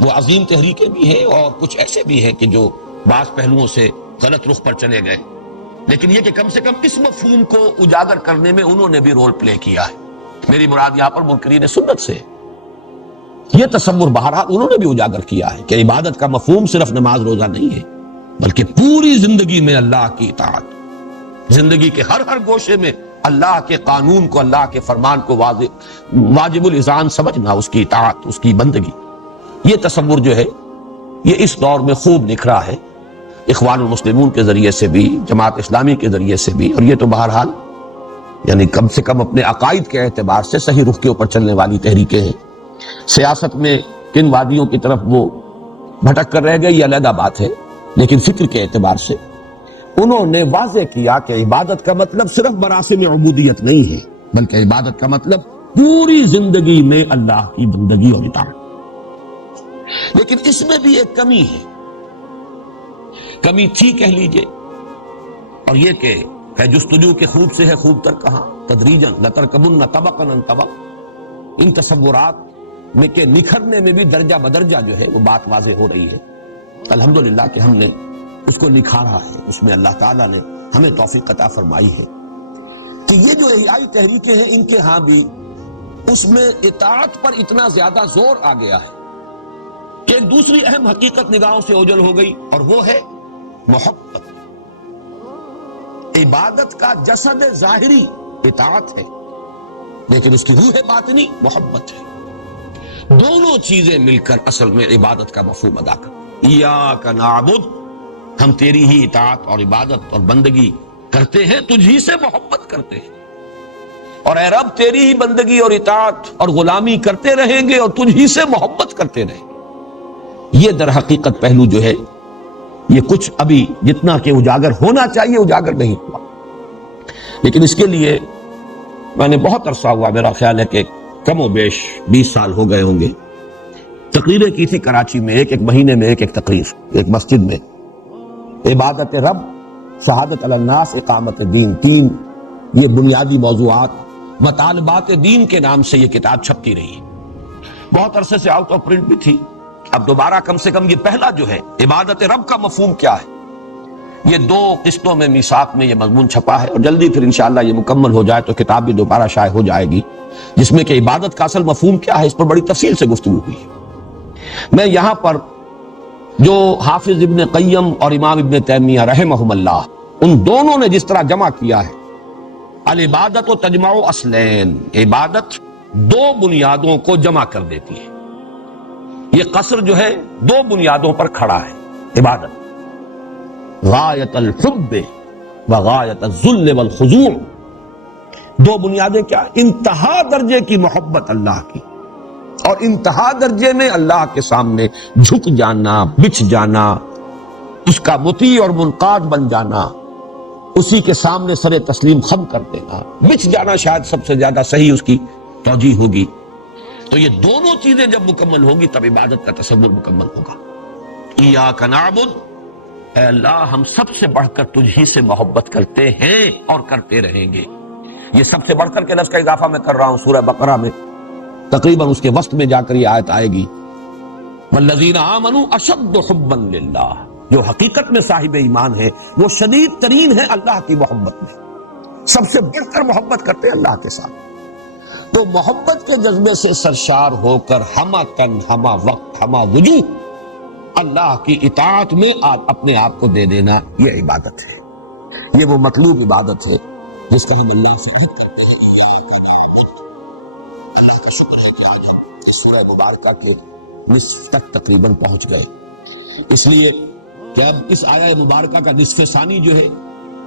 وہ عظیم تحریکیں بھی ہیں اور کچھ ایسے بھی ہیں کہ جو بعض پہلوؤں سے غلط رخ پر چلے گئے، لیکن یہ کہ کم سے کم اس مفہوم کو اجاگر کرنے میں انہوں نے بھی رول پلے کیا ہے۔ میری مراد یہاں پر منکرین سنت سے یہ تصور بہرحال انہوں نے بھی اجاگر کیا ہے کہ عبادت کا مفہوم صرف نماز روزہ نہیں ہے، بلکہ پوری زندگی میں اللہ کی اطاعت، زندگی کے ہر گوشے میں اللہ کے قانون کو، اللہ کے فرمان کو واجب الاذعان سمجھنا، اس کی اطاعت، اس کی بندگی۔ یہ تصور جو ہے یہ اس دور میں خوب نکھرا ہے، اخوان المسلمون کے ذریعے سے بھی، جماعت اسلامی کے ذریعے سے بھی، اور یہ تو بہرحال یعنی کم سے کم اپنے عقائد کے اعتبار سے صحیح رخ کے اوپر چلنے والی تحریکیں ہیں۔ سیاست میں کن وادیوں کی طرف وہ بھٹک کر رہ گئے یہ علیحدہ بات ہے، لیکن فکر کے اعتبار سے انہوں نے واضح کیا کہ عبادت کا مطلب صرف مراسم عبودیت نہیں ہے، بلکہ عبادت کا مطلب پوری زندگی میں اللہ کی بندگی اور اطاعت۔ لیکن اس میں بھی ایک کمی ہے، کمی تھی کہہ لیجئے، اور یہ کہ ہے جستجو کے خوب سے ہے خوب تر کہاں، تدریجاً لترکبن طبقا عن طبق، ان تصورات میں کے نکھرنے میں بھی درجہ بدرجہ جو ہے وہ بات واضح ہو رہی ہے۔ الحمدللہ کہ ہم نے اس کو نکھارا ہے، اس میں اللہ تعالیٰ نے ہمیں توفیق عطا فرمائی ہے کہ یہ جو احیائی تحریکیں ہیں ان کے ہاں بھی اس میں اطاعت پر اتنا زیادہ زور آ گیا ہے کہ ایک دوسری اہم حقیقت نگاہوں سے اوجھل ہو گئی، اور وہ ہے محبت۔ عبادت کا جسد ظاہری اطاعت ہے، لیکن اس کی روح باطنی محبت ہے۔ دونوں چیزیں مل کر اصل میں عبادت کا مفہوم ادا کرتے ہیں۔ ایاک نعبد، ہم تیری ہی اطاعت اور عبادت اور بندگی کرتے ہیں، تجھی سے محبت کرتے ہیں، اور اے رب تیری ہی بندگی اور اطاعت اور غلامی کرتے رہیں گے اور تجھی سے محبت کرتے رہیں گے۔ یہ در حقیقت پہلو جو ہے یہ کچھ ابھی جتنا کہ اجاگر ہونا چاہیے اجاگر نہیں ہوا، لیکن اس کے لیے میں نے بہت عرصہ ہوا، میرا خیال ہے کہ کم و بیش 20 سال ہو گئے ہوں گے، تقریریں کی تھی کراچی میں، ایک مہینے میں ایک تقریر، ایک مسجد میں، عبادت رب، شہادت علی الناس، اقامت دین، تین یہ بنیادی موضوعات مطالبات دین کے نام سے یہ کتاب چھپتی رہی، بہت عرصے سے آؤٹ آف پرنٹ بھی تھی۔ اب دوبارہ کم سے کم یہ پہلا جو ہے عبادت رب کا مفہوم کیا ہے، یہ 2 قسطوں میں میثاق میں یہ مضمون چھپا ہے، اور جلدی پھر انشاءاللہ یہ مکمل ہو جائے تو کتاب بھی دوبارہ شائع ہو جائے گی، جس میں کہ عبادت کا اصل مفہوم کیا ہے اس پر بڑی تفصیل سے گفتگو ہوئی ہے۔ میں یہاں پر جو حافظ ابن قیم اور امام ابن تیمیہ رحمہم اللہ ان دونوں نے جس طرح جمع کیا ہے، العبادت و تجمع اصلین، عبادت 2 بنیادوں کو جمع کر دیتی ہے۔ یہ قصر جو ہے 2 بنیادوں پر کھڑا ہے عبادت، غایت الحب و غایت الذل والخضوع۔ 2 بنیادیں کیا؟ انتہا درجے کی محبت اللہ کی، اور انتہا درجے میں اللہ کے سامنے جھک جانا، بچھ جانا، اس کا مطیع اور منقاد بن جانا، اسی کے سامنے سر تسلیم خم کر دینا، بچھ جانا شاید سب سے زیادہ صحیح اس کی توجیہ ہوگی۔ تو یہ دونوں چیزیں جب مکمل ہوگی تب عبادت کا تصور مکمل ہوگا۔ ایاک نعبد، اے اللہ ہم سب سے بڑھ کر تجھ ہی سے محبت کرتے ہیں اور کرتے رہیں گے۔ یہ سب سے بڑھ کر کے لفظ کا اضافہ میں کر رہا ہوں، سورہ بقرہ میں تقریباً اس کے وسط میں جا کر یہ آیت آئے گی، والذین آمنوا اشد حبا للہ، جو حقیقت میں صاحب ایمان ہے وہ شدید ترین ہے اللہ کی محبت میں، سب سے بڑھ کر محبت کرتے ہیں اللہ کے ساتھ۔ تو محبت کے جذبے سے سرشار ہو کر ہمہ تن، ہمہ وقت، ہمہ وجوہ اللہ کی اطاعت میں اپنے آپ کو دے دینا، یہ عبادت ہے، یہ وہ مطلوب عبادت ہے جس کا ہم اللہ سے عہد کرتے ہیں۔ اللہ کا شکر ہے کہ آج ہم سورہ مبارکہ کے نصف تک تقریباً پہنچ گئے، اس لیے کہ اب اس آیہ مبارکہ کا نصف ثانی جو ہے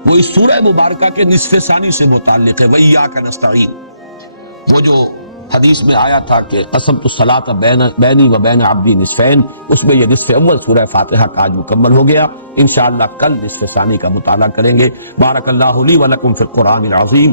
وہ اس سورہ مبارکہ کے نصف ثانی سے متعلق ہے، وَإِيَّاكَ نَسْتَعِينُ، وہ جو حدیث میں آیا تھا کہ قسمت الصلاۃ بینی و بین عبدی نصفین، اس میں یہ نصف اول سورہ فاتحہ کا آج مکمل ہو گیا. انشاءاللہ کل نصف ثانی کا مطالعہ کریں گے. بارک اللہ لی و لکم فی القرآن العظیم.